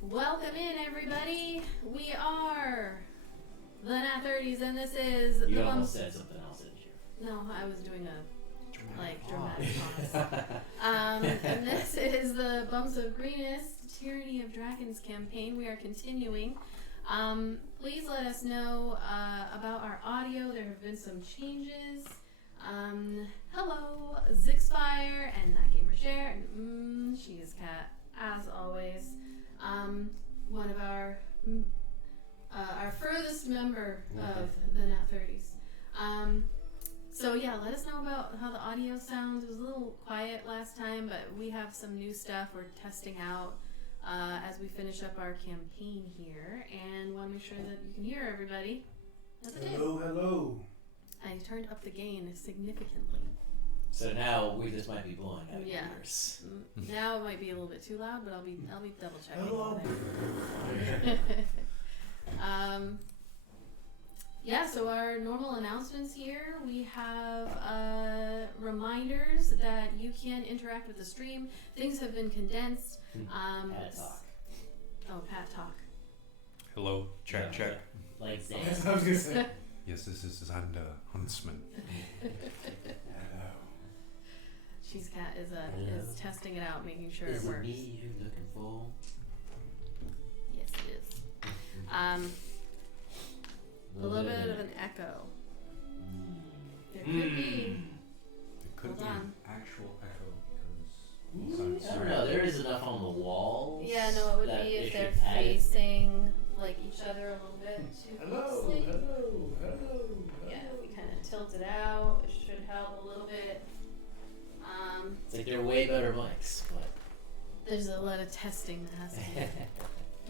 Welcome in, everybody. We are the NAT30s, and this is You almost said something else, didn't you? No, I was doing a dramatic pause. And this is the Bumps of Greenest Tyranny of Dragons campaign. We are continuing. Please let us know about our audio. There have been some changes. Hello, Zixfire and That Gamer Share, and she is Kat, as always. One of our furthest member of the NAT30s. So yeah, let us know about how the audio sounds. It was a little quiet last time, but we have some new stuff we're testing out as we finish up our campaign here, and want to make sure that you can hear everybody. Hello. I turned up the gain significantly. So now we just might be blowing out your ears. Now it might be a little bit too loud, but I'll be double checking. Hello. So our normal announcements here. We have reminders that you can interact with the stream. Things have been condensed. Pat talk. Oh, Pat talk. Hello, check. Like Zan. I was gonna say. Yes, this is Xander Huntsman. Hello. She's cat is testing it out, making sure Is it works. It me you're looking for? Yes, it is. A little bit of an echo. There could be. It could Hold be on. an actual echo because I don't know. There is enough on the walls. Yeah, no, it would that be they if they're should pad it. facing like each other a little bit too Hello. closely. Hello. Yeah, we kind of tilt it out. It should help a little bit. It's like they're way better mics, but There's a lot of testing that has to be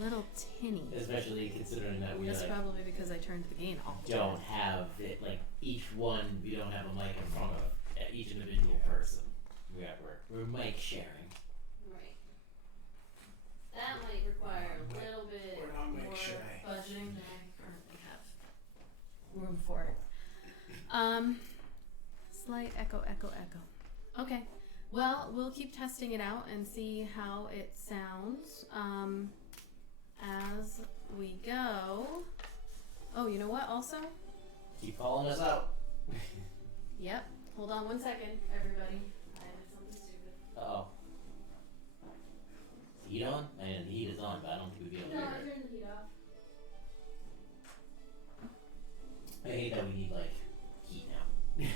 little tinny. especially considering that we That's probably because I turned the gain off. don't have it like each one. We don't have a mic in front of each individual person. We're mic sharing. Right. That might require a little bit We're not more mic shy. budging than I currently have room for it. Slight echo. Okay. Well, we'll keep testing it out and see how it sounds as we go. Oh, you know what? Also, Keep calling us out. yep. Hold on 1 second, everybody. I did something stupid. Uh-oh. Heat on? Man, the heat is on, but I don't think we'd be able to No, hear I it. turned the heat off. I hate that we need, like, heat now.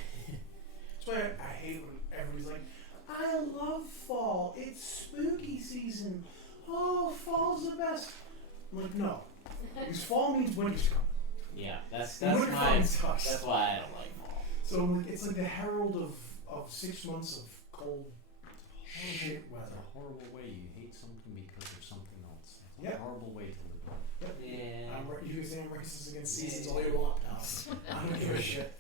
That's why I hate when everybody's like, I love fall. It's spooky season. Oh, fall's the best. I'm like, no. Because fall means winter's coming. Yeah, that's Winter my... fucking sucks. That's why I don't like fall. So like, it's like the herald of 6 months of cold shit it's weather. a horrible way. You hate something because of something else. It's Yep. a horrible way to live life. Yep. Yeah. You can say I'm racist against seasons all you want, pal. I don't give a shit.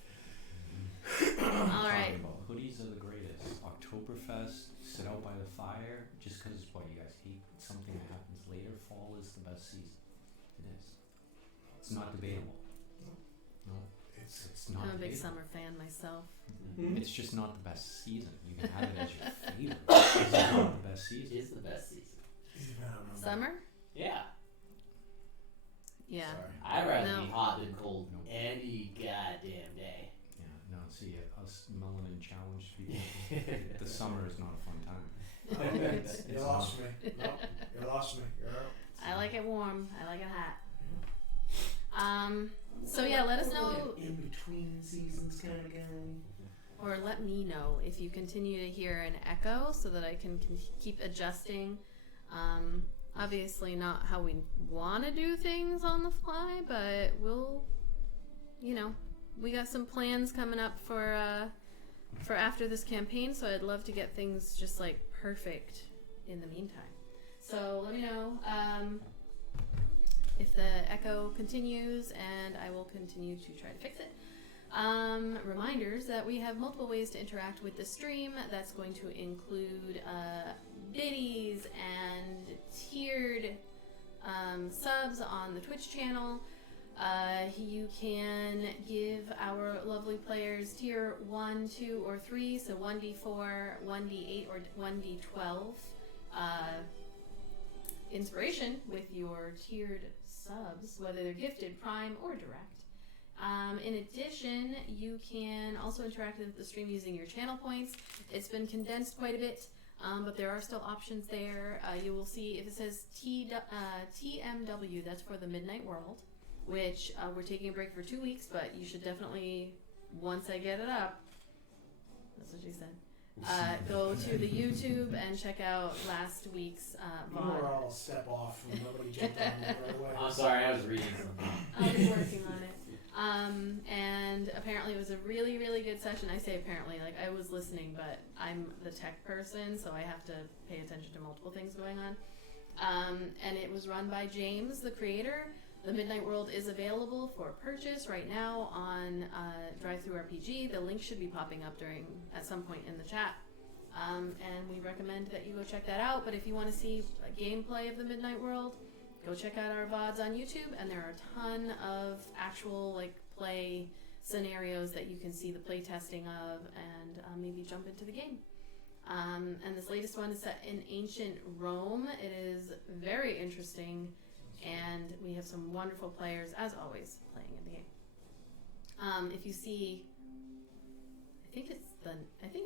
All right. Talking about hoodies are the greatest. Oktoberfest, sit out by the fire, just because what you guys hate something that happens later. Fall is the best season. It is. It's not debatable. No, it's not. I'm a big debatable. summer fan myself. Mhm. It's just not the best season. You can have it as your favorite. It's not the best It season. is the best season. Summer? Yeah. Yeah. Sorry. I'd rather No. be hot than cold No. any goddamn day. Yeah, no, see, us melanin challenged people, the summer is not a fun time. Okay. It's You not. lost me. No, you lost me. You're out. I like it warm. I like it hot. So yeah, let us know, In between seasons kind of guy. or let me know if you continue to hear an echo so that I can keep adjusting. Obviously not how we want to do things on the fly, but we'll, we got some plans coming up for after this campaign, so I'd love to get things just like perfect in the meantime. So let me know if the echo continues, and I will continue to try to fix it. Reminders that we have multiple ways to interact with the stream. That's going to include biddies and tiered subs on the Twitch channel. You can give our lovely players tier 1, 2, or 3, so 1d4, 1d8, or 1d12 inspiration with your tiered subs, whether they're gifted, prime, or direct. In addition, you can also interact with the stream using your channel points. It's been condensed quite a bit, but there are still options there. You will see if it says TMW, that's for the Midnight World, which we're taking a break for 2 weeks, but you should definitely, once I get it up, that's what she said, go to the YouTube and check out last week's VOD. I'll step off and nobody jumped on me right away. I'm sorry, I was reading something. I was working on it. And apparently it was a really, really good session. I say apparently, like I was listening, but I'm the tech person, so I have to pay attention to multiple things going on. And it was run by James, the creator. The Midnight World is available for purchase right now on DriveThruRPG. The link should be popping up at some point in the chat. And we recommend that you go check that out. But if you want to see a gameplay of the Midnight World, go check out our VODs on YouTube, and there are a ton of actual play scenarios that you can see the play testing of, and maybe jump into the game. And this latest one is set in ancient Rome. It is very interesting, and we have some wonderful players, as always, playing in the game. If you see, I think it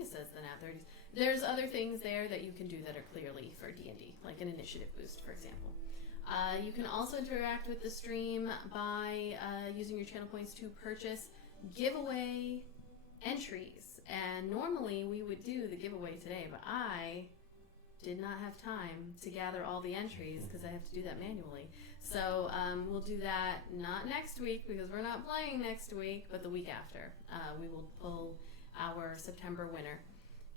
says the NAT30s. There's other things there that you can do that are clearly for D&D, like an initiative boost, for example. You can also interact with the stream by using your channel points to purchase giveaway entries. And normally we would do the giveaway today, but I did not have time to gather all the entries because I have to do that manually. So we'll do that not next week because we're not playing next week, but the week after. We will pull our September winner.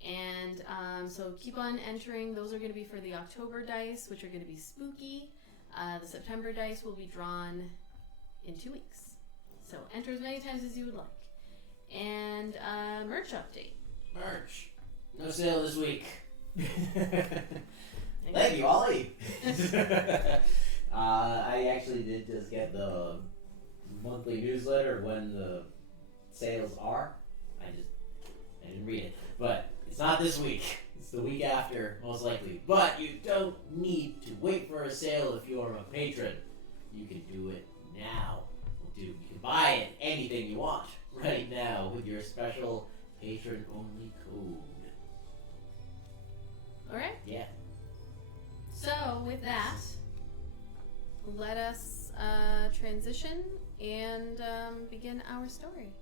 And so keep on entering. Those are going to be for the October dice, which are going to be spooky. The September dice will be drawn in 2 weeks. So enter as many times as you would like. And merch update. Merch. No sale this week. Thank you, Ollie. I actually did just get the monthly newsletter when the sales are. I didn't read it. But it's not this week. It's the week after, most likely. But you don't need to wait for a sale if you're a patron. You can do it now. You can buy it, anything you want, right now with your special patron-only code. All right. Yeah. So with that, let us transition and begin our story.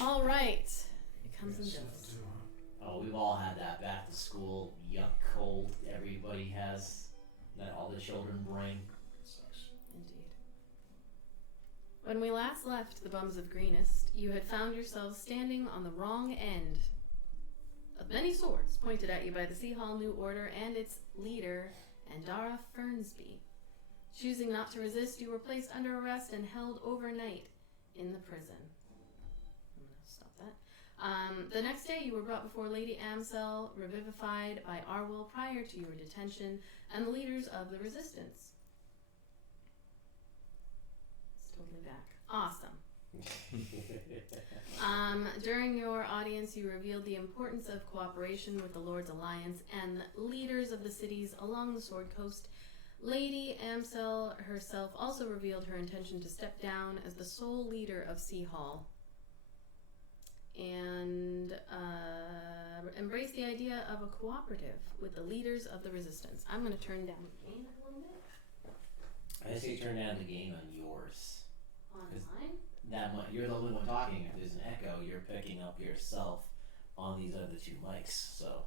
All right. It comes and goes. Oh, we've all had that back to school yuck cold everybody has, that all the children bring. It sucks. Indeed. When we last left the Bums of Greenest, you had found yourselves standing on the wrong end of many swords pointed at you by the Sea Hall New Order and its leader, Andara Fernsby. Choosing not to resist, you were placed under arrest and held overnight in the prison. I'm going to stop that. The next day, you were brought before Lady Amsel, revivified by Arwell prior to your detention, and the leaders of the resistance. It's totally back. Awesome. During your audience, you revealed the importance of cooperation with the Lord's Alliance and leaders of the cities along the Sword Coast. Lady Amsel herself also revealed her intention to step down as the sole leader of Sea Hall and embrace the idea of a cooperative with the leaders of the resistance. I'm going to turn down the gain a little bit. I say turn down the gain on yours. On mine? That one, you're the only one talking. If there's an echo, you're picking up yourself on these other two mics. So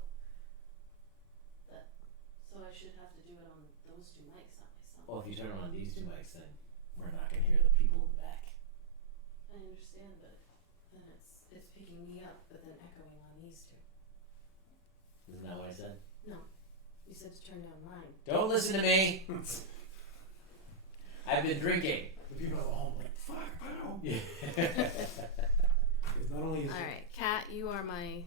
I should have to do it on those two mics, not myself. well, if you turn on these two mics, then we're not going to hear the people in the back. I understand, but then it's picking me up, but then echoing on these two. Isn't that what I said? No, you said to turn down mine. Don't listen to me. I've been drinking. The people at home like, fuck, wow. Yeah. Not only is All right, Kat, you are my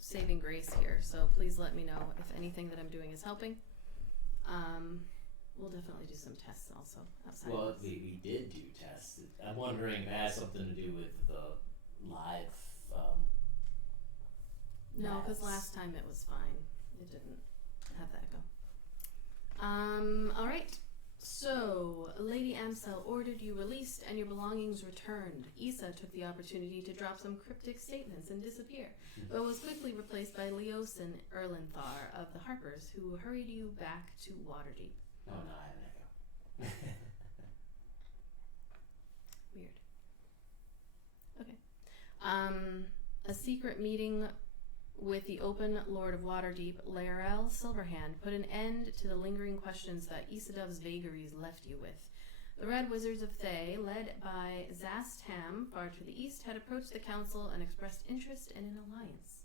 saving grace here, so please let me know if anything that I'm doing is helping. We'll definitely do some tests also outside. Well, of this. we did do tests. I'm wondering if it has something to do with the live. No, because Maths. last time it was fine. It didn't have that echo. All right. So, Lady Amsel ordered you released and your belongings returned. Issa took the opportunity to drop some cryptic statements and disappear, but was quickly replaced by Leosin Erlenthar of the Harpers, who hurried you back to Waterdeep. Oh no, I have an echo. Weird. Okay. A secret meeting with the open Lord of Waterdeep, Laerel Silverhand, put an end to the lingering questions that Isidov's vagaries left you with. The Red Wizards of Thay, led by Zastam, far to the east, had approached the council and expressed interest in an alliance.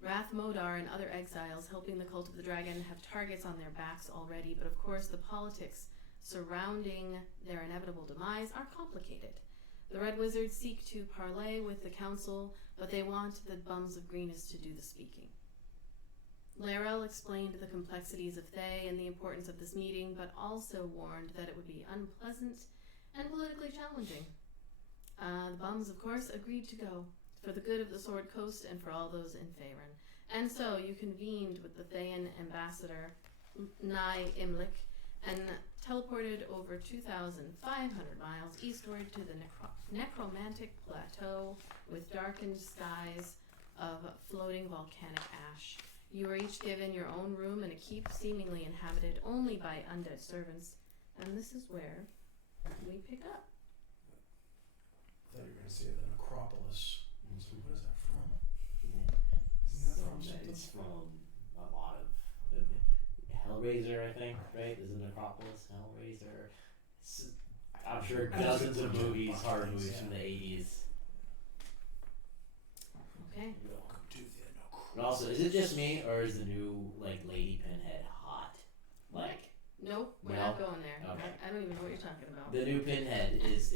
Wrath Modar and other exiles helping the Cult of the Dragon have targets on their backs already, but of course the politics surrounding their inevitable demise are complicated. The Red Wizards seek to parley with the council, but they want the Bums of Greenest to do the speaking. Laerel explained the complexities of Thay and the importance of this meeting, but also warned that it would be unpleasant and politically challenging. The Bums, of course, agreed to go, for the good of the Sword Coast and for all those in Faerun. And so you convened with the Thayan ambassador, Nai Imlik, and teleported over 2,500 miles eastward to the necromantic plateau with darkened skies of floating volcanic ash. You were each given your own room in a keep seemingly inhabited only by undead servants, and this is where we pick up. I thought you were going to say the necropolis. So what is that from? Isn't that from It's something? from a lot of Hellraiser, I think, right? Is it Necropolis? Hellraiser? I'm sure dozens of movies, horror movies from the 80s. Okay. Welcome to the necropolis. But also, is it just me, or is the new, like, Lady Pinhead hot? Like, Nope, we're No? not going there. Okay. I don't even know what you're talking about. the new Pinhead is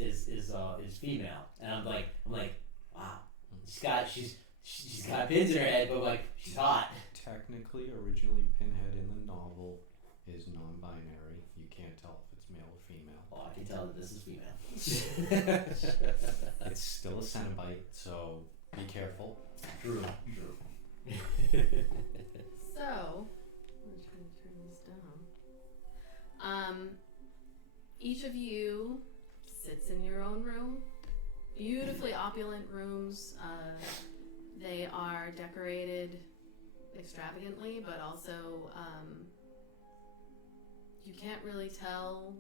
female, and I'm like, wow, she's got pins in her head, but like, she's hot. Technically, originally Pinhead in the novel is non-binary. You can't tell if it's male or female. Well, I can tell that this is female. It's still a Cenobite, so be careful. True. So, I'm trying to turn this down. Each of you sits in your own room. Beautifully opulent rooms. They are decorated extravagantly, but also you can't really tell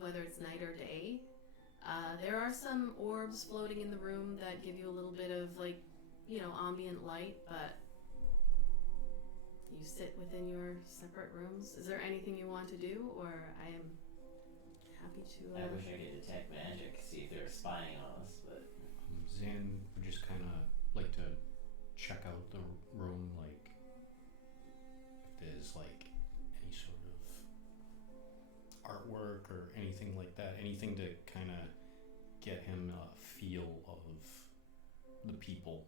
whether it's night or day. There are some orbs floating in the room that give you a little bit of, like, ambient light, but you sit within your separate rooms. Is there anything you want to do, or I am happy to... I wish I could detect magic, see if they're spying on us, but Zan would just kind of like to check out the room, like if there's like any sort of artwork or anything like that, anything to kind of get him a feel of the people,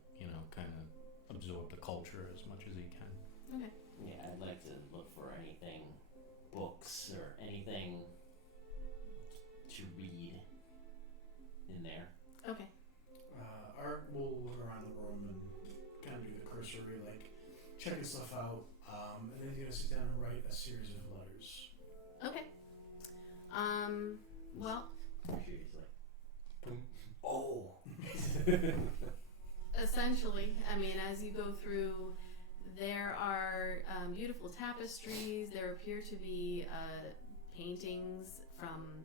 kind of absorb the culture as much as you can. Okay. Yeah, I'd like to look for anything, books or anything to read in there. Okay. Art will look around the room and kind of do the cursory, like checking stuff out, and then he's gonna sit down and write a series of letters. Okay. Well, I'm sure he's like, boom. Oh. essentially, I mean, as you go through, there are beautiful tapestries. There appear to be paintings from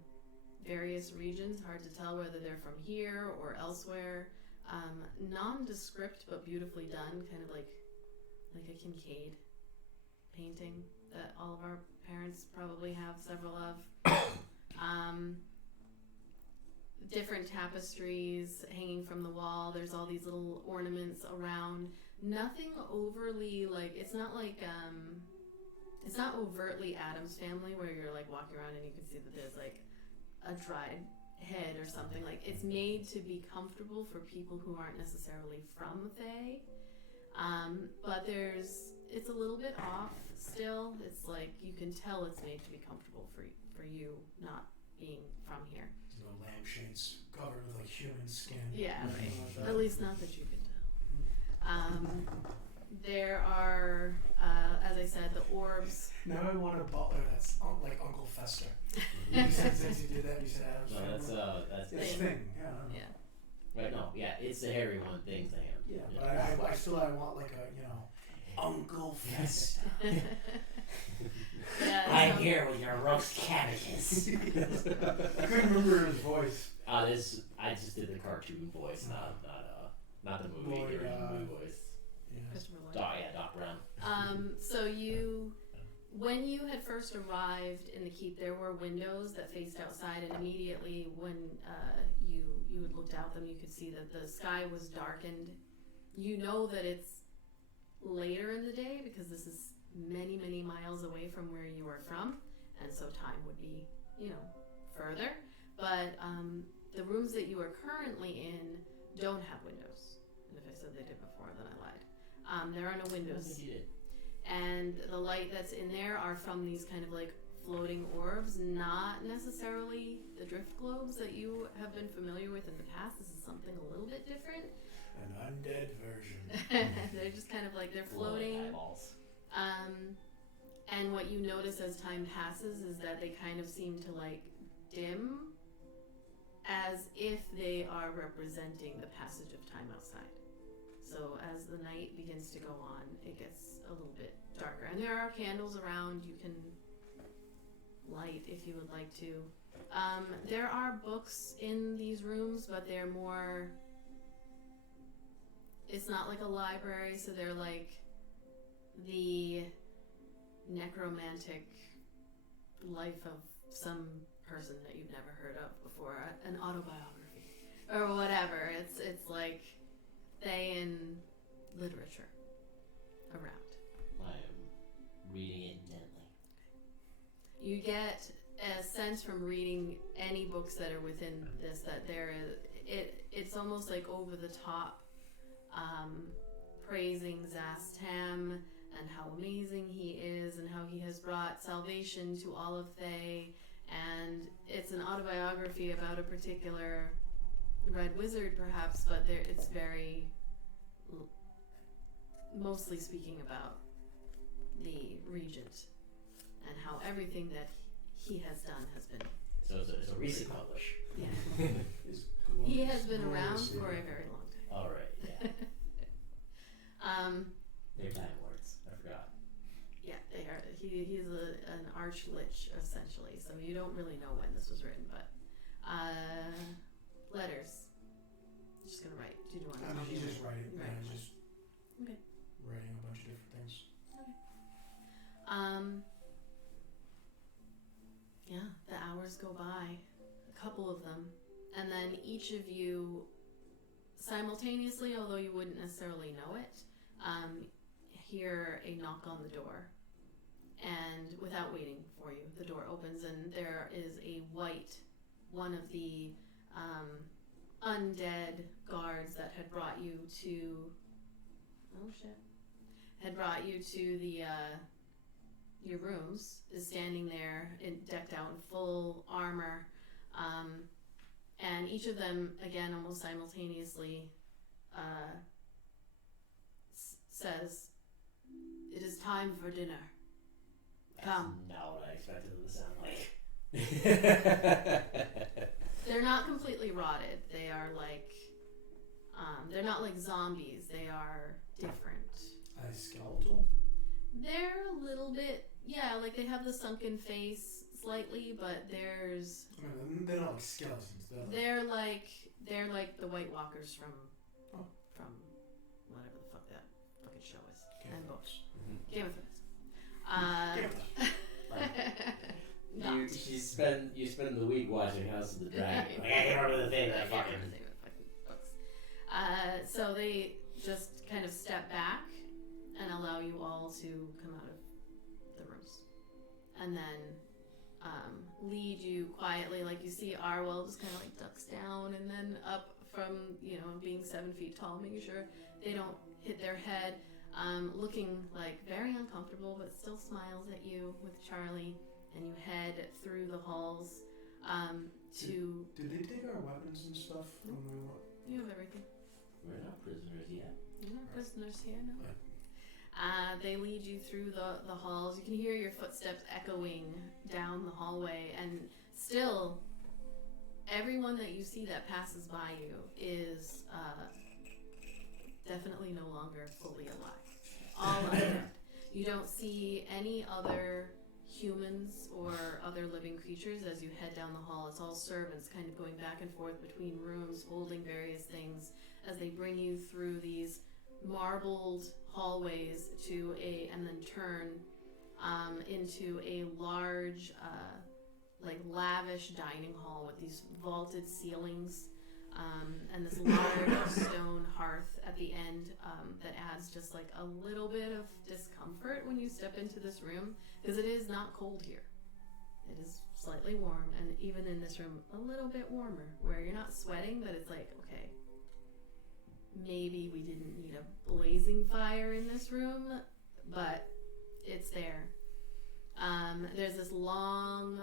various regions. Hard to tell whether they're from here or elsewhere. Nondescript but beautifully done, kind of like a Kincaid painting that all of our parents probably have several of. Different tapestries hanging from the wall. There's all these little ornaments around. Nothing overly it's not overtly Addams Family where you're like walking around and you can see that there's like a dried head or something. Like, it's made to be comfortable for people who aren't necessarily from Thay. But it's a little bit off still. It's like you can tell it's made to be comfortable for you not being from here. There's no lampshades covered with like human skin. Yeah, right. Like that. At least not that you could tell. There are, as I said, the orbs. Now I want a butler that's like Uncle Fester. Since you did that, you said Adam's No, Family. that's It's Thing. Thing. Yeah. I don't know. Yeah. right. No, yeah, it's the hairy one. Things I am. Yeah, but I want like a Uncle Fester. Yeah, I'm here with your roast cabbages. I couldn't remember his voice. I just did the cartoon voice, not the movie. Lloyd, The original movie voice. Yeah. Christopher Lloyd. Doc Brown. So when you had first arrived in the keep, there were windows that faced outside, and immediately when you had looked out them, you could see that the sky was darkened. You know that it's later in the day because this is many, many miles away from where you are from, and so time would be, further. But the rooms that you are currently in don't have windows. And if I said they did before, then I lied. There are no windows. You did. And the light that's in there are from these kind of like floating orbs, not necessarily the drift globes that you have been familiar with in the past. This is something a little bit different. An undead version. They're just kind of like they're Glowing floating. eyeballs. And what you notice as time passes is that they kind of seem to like dim as if they are representing the passage of time outside. So as the night begins to go on, it gets a little bit darker. And there are candles around you can light if you would like to. There are books in these rooms, but they're more... It's not like a library, so they're like the necromantic life of some person that you've never heard of before, an autobiography or whatever. It's like Thay in literature around. I am reading it intently. You get a sense from reading any books that are within this that there is it's almost like over the top, praising Zastam and how amazing he is and how he has brought salvation to all of Thay. And it's an autobiography about a particular red wizard, perhaps, but it's very mostly speaking about the regent and how everything that he has done has been. So it's a recent publish. Yeah. He has been around for a very long time. All right. Yeah. They're time lords. I forgot. Yeah, they are. He's an arch lich essentially, so you don't really know when this was written, but letters. I'm just gonna write. Do you want to? He's just writing. Right. Yeah, he's just Okay. writing a bunch of different things. Yeah, the hours go by, a couple of them, and then each of you simultaneously, although you wouldn't necessarily know it, hear a knock on the door. And without waiting for you, the door opens and there is a white, one of the undead guards that had brought you to the your rooms is standing there decked out in full armor, and each of them again almost simultaneously says, "It is time for dinner. Come." That's not what I expected them to sound like. They're not completely rotted. They are like, they're not like zombies. They are different. Are they skeletal? They're a little bit, yeah, like they have the sunken face slightly, but there's. I mean, they're not like skeletons. They're like the White Walkers from whatever the fuck that fucking show is. And books. Game of Thrones. You spend the week watching House of the Dragon. Like, I can't remember the thing that fucking. Books. So they just kind of step back and allow you all to come out of the rooms, and then lead you quietly. Like you see, Arwell just kind of like ducks down and then up from being 7 feet tall, making sure they don't hit their head. Looking like very uncomfortable, but still smiles at you with Charlie. And you head through the halls to. Did they take our weapons and stuff when we went? You have everything. We're not prisoners yet. You're not prisoners here, no. They lead you through the halls. You can hear your footsteps echoing down the hallway, and still, everyone that you see that passes by you is definitely no longer fully alive. All undead. You don't see any other humans or other living creatures as you head down the hall. It's all servants kind of going back and forth between rooms, holding various things as they bring you through these marbled hallways and then turn into a large, like lavish dining hall with these vaulted ceilings and this large stone hearth at the end that adds just like a little bit of discomfort when you step into this room, because it is not cold here. It is slightly warm, and even in this room a little bit warmer, where you're not sweating, but it's like, okay, maybe we didn't need a blazing fire in this room, but it's there. There's this long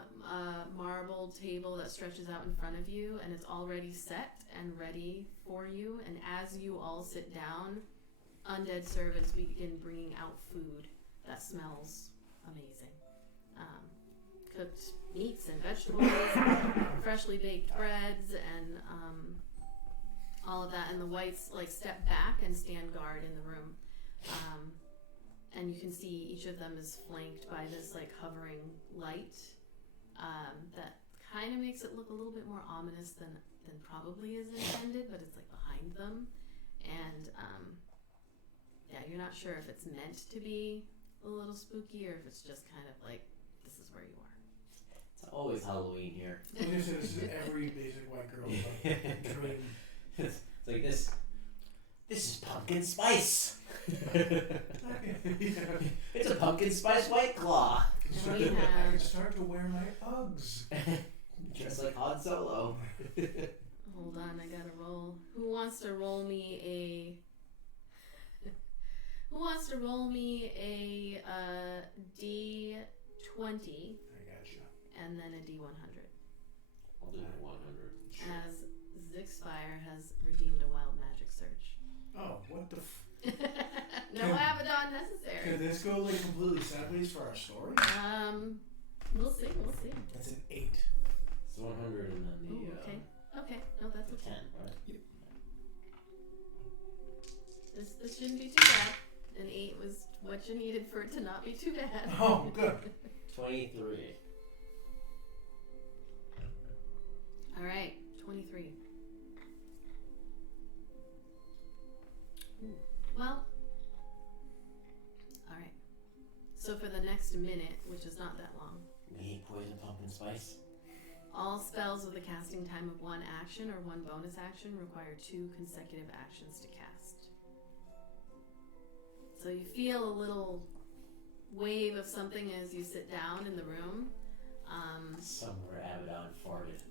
marble table that stretches out in front of you, and it's already set and ready for you. And as you all sit down, undead servants begin bringing out food that smells amazing. Cooked meats and vegetables, freshly baked breads, and all of that. And the whites like step back and stand guard in the room. And you can see each of them is flanked by this like hovering light that kind of makes it look a little bit more ominous than probably is intended, but it's like behind them. And yeah, you're not sure if it's meant to be a little spooky or if it's just kind of like, this is where you are. It's always Halloween here. This is every basic white girl's like, dream. It's like this is pumpkin spice. It's a pumpkin spice White Claw. I can start to wear my Uggs. Just like Han Solo. Hold on, I gotta roll. Who wants to roll me a D20 I gotcha. and then a D100? I'll do 100. As Zixfire has redeemed a wild magic surge. Oh, what the No Abaddon necessary. Could this go like completely sideways for our story? We'll see. That's an 8. It's 100 and then the Ooh, okay. No, that's the okay. 10, right? Yep. This shouldn't be too bad. An 8 was what you needed for it to not be too bad. Oh, good. 23. All right, 23. Ooh. Well, all right. So for the next minute, which is not that long, We hate poison pumpkin spice. all spells with a casting time of 1 action or 1 bonus action require 2 consecutive actions to cast. So you feel a little wave of something as you sit down in the room, Somewhere Abaddon farted.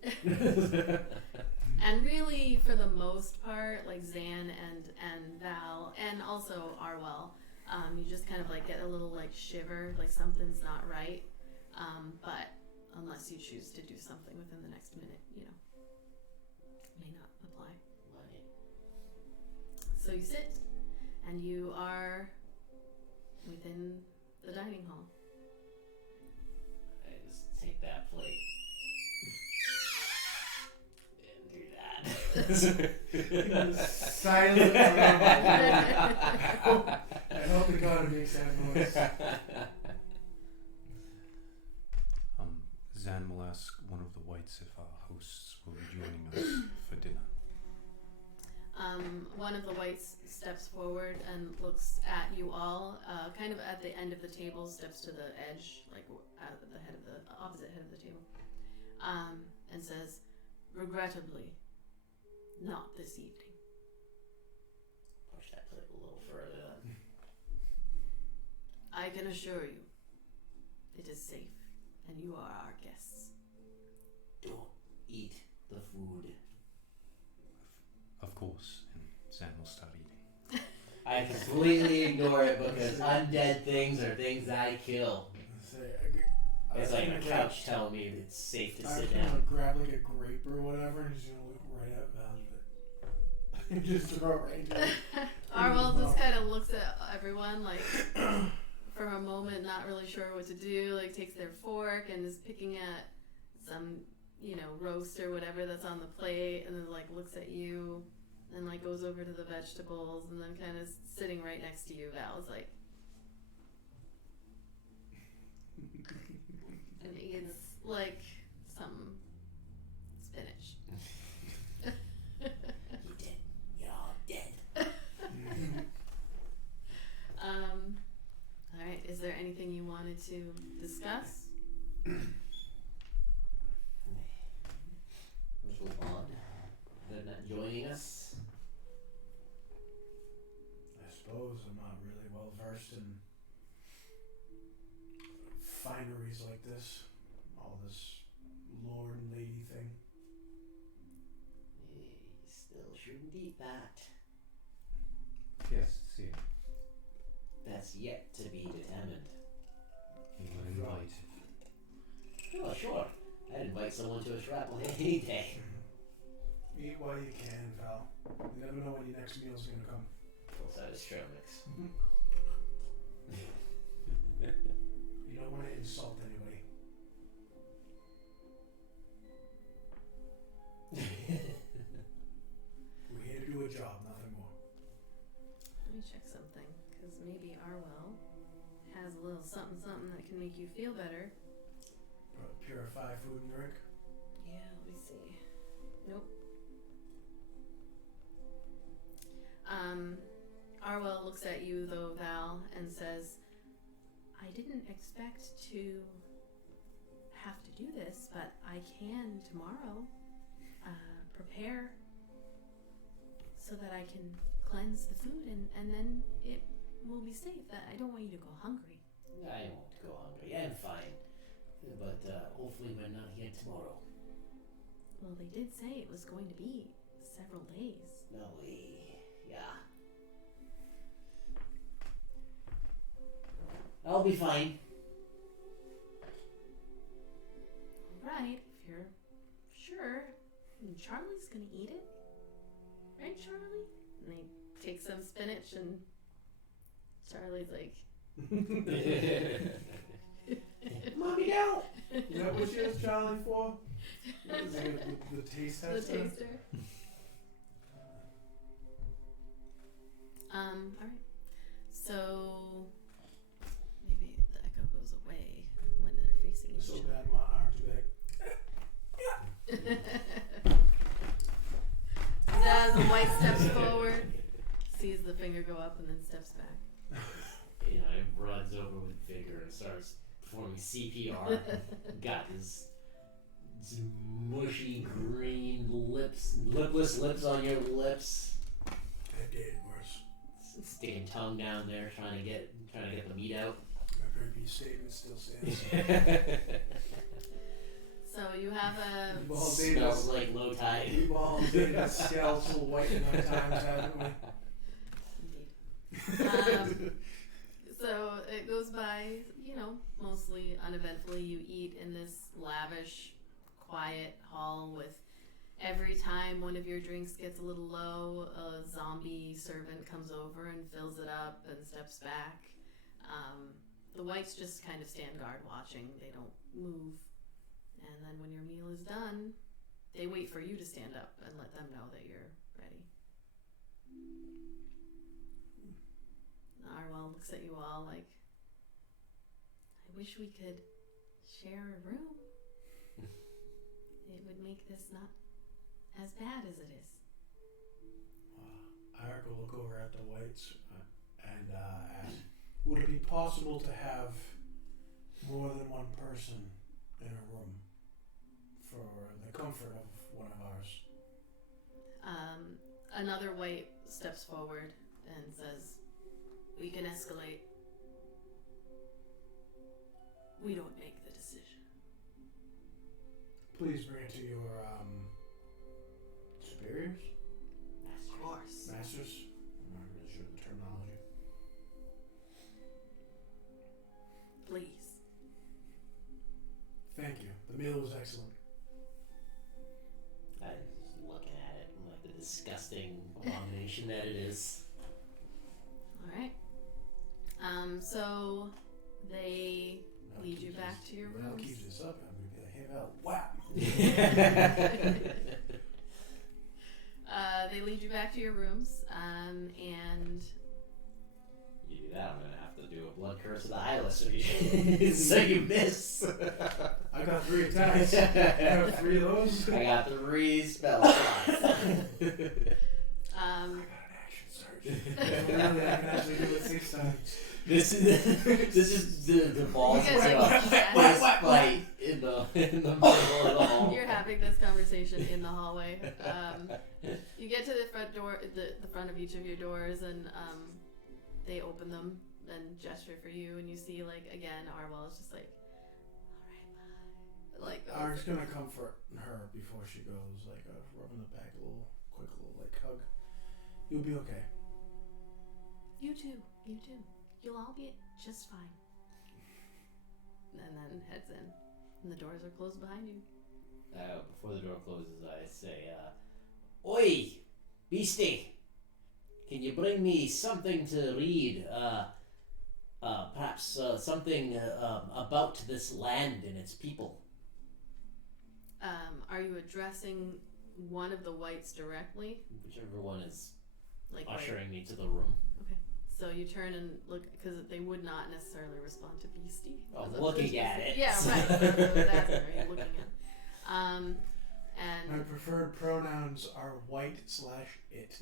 And really, for the most part, like Zan and Val, and also Arwell, you just kind of like get a little like shiver, like something's not right. But unless you choose to do something within the next minute, you know, may not apply. Right. So you sit, and you are within the dining hall. I just take that plate and do that. Silent. I hope the god makes that noise. Zan will ask one of the whites if our hosts will be joining us for dinner. One of the whites steps forward and looks at you all, kind of at the end of the table, steps to the edge, like at the head of the opposite head of the table, and says, "Regrettably, not this evening." Push that plate a little further then. I can assure you, it is safe, and you are our guests. Don't eat the food. Of course, and Zan will start eating. I completely ignore it because undead things are things I kill. It's like a couch telling me it's safe to sit I'm down. gonna grab like a grape or whatever and just gonna look right at Val and just throw it right into it. Arwell just kind of looks at everyone, like, for a moment, not really sure what to do, like, takes their fork and is picking at some, you know, roast or whatever that's on the plate, and then, like, looks at you, and, like, goes over to the vegetables, and then kind of sitting right next to you, Val's like, and he eats, like, some spinach. You dead. You're all dead. Alright, is there anything you wanted to discuss? Little odd. They're not joining us. I suppose I'm not really well versed in fineries like this. All this lord and lady thing. You still shouldn't eat that. Yes, see, That's yet to be determined. you were invited. Oh, sure. I'd invite someone to a shrapnel any day. Eat while you can, Val. You never know when your next meal's gonna come. Pulls out his trail mix. You don't want to insult anybody. We're here to do a job, nothing more. Let me check something, because maybe Arwell has a little something that can make you feel better. Purify food and drink. Yeah, let me see. Nope. Arwell looks at you though, Val, and says, "I didn't expect to have to do this, but I can tomorrow prepare so that I can cleanse the food and then it will be safe. That I don't want you to go hungry." I won't go hungry. I'm fine. But hopefully we're not here tomorrow. Well, they did say it was going to be several days. No, yeah. I'll be fine. Right, if you're sure. And Charlie's gonna eat it. Right, Charlie? And they take some spinach and Charlie's like, Mommy, no! Is that what she has Charlie for? What is it, the taste the tester? taster. Alright. So maybe the echo goes away when they're facing each So other. bad my arms back. As the white steps forward, sees the finger go up and then steps back. You know, he runs over with vigor and starts performing CPR. Got his mushy green lipless lips on your lips. That did worse. Sticking tongue down there, trying to get the meat out. My previous statement still stands. you have a We've all dated, Smells like low tide. we've all dated a skeletal white in our times, haven't we? So it goes by, mostly uneventfully. You eat in this lavish, quiet hall with every time one of your drinks gets a little low, a zombie servant comes over and fills it up and steps back. The whites just kind of stand guard watching. They don't move. And then when your meal is done, they wait for you to stand up and let them know that you're ready. Narwhal looks at you all like, I wish we could share a room. It would make this not as bad as it is. Eric will look over at the whites and ask, would it be possible to have more than one person in a room for the comfort of one of ours? Another white steps forward and says, we can escalate. We don't make the decision. Please bring it to your superiors? Of course. Masters? I'm not really sure the terminology. Please. Thank you. The meal was excellent. I'm just looking at it like the disgusting abomination that it is. Alright. So they lead you back to your Val rooms. keeps this up, I'm going to be like, hey Val, whap! They lead you back to your rooms, and You do that, I'm gonna have to do a blood curse of the eyeless so you miss. I got 3 attacks. I got 3 of those. I got 3 spell slots. I got an action surge. Really, I can actually do it 6 times. This is the balls You of guys a are fist fight in the middle of the hall. you're having this conversation in the hallway. You get to the front door, the front of each of your doors, and they open them and gesture for you, and you see, like, again, Arwell is just like, all right, bye. Like, Arg's gonna comfort her before she goes, like rubbing the back, a little quick little like hug. You'll be okay. You too. You'll all be just fine. And then heads in, and the doors are closed behind you. Before the door closes, I say, Oi, beastie, can you bring me something to read? Perhaps something about this land and its people. Are you addressing one of the whites directly? Whichever one is Like ushering me to the room. Okay. So you turn and look, because they would not necessarily respond to beastie. Oh, as a looking person. at it. Yeah, right. So that's what are you looking at. My And preferred pronouns are white/it.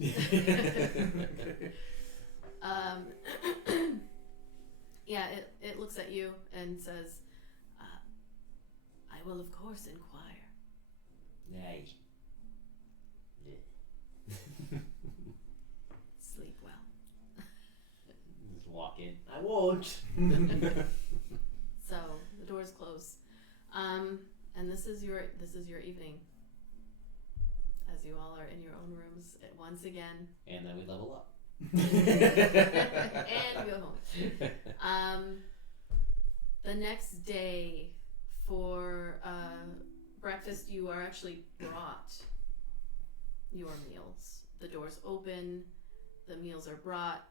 yeah, it looks at you and says, I will of course inquire. Nay. Sleep well. Just walk in. I won't. So the doors close, and this is your evening, as you all are in your own rooms once again. And then we level up. And go home. The next day for breakfast, you are actually brought your meals. The doors open, the meals are brought.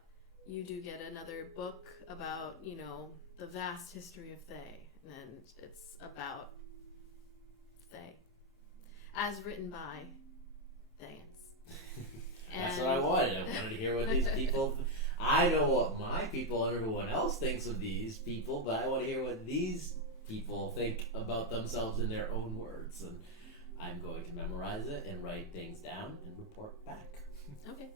You do get another book about, the vast history of Thay, and it's about Thay, as written by Thayans. That's what I wanted. I wanted to hear what these people. I know what my people and everyone else thinks of these people, but I want to hear what these people think about themselves in their own words. And I'm going to memorize it and write things down and report back. Okay.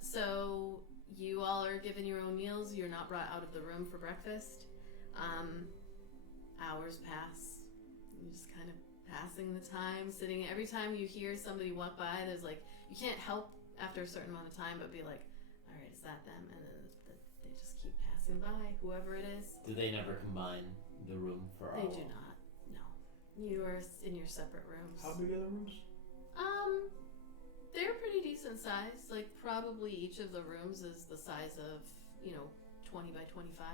So you all are given your own meals. You're not brought out of the room for breakfast. Hours pass. You're just kind of passing the time, sitting. Every time you hear somebody walk by, there's like, you can't help after a certain amount of time but be like, all right, is that them? And then they just keep passing by, whoever it is. Do they never combine the room for They all? do not. No. You are in your separate rooms. How big are the rooms? They're pretty decent size. Like, probably each of the rooms is the size of, 20 by 25.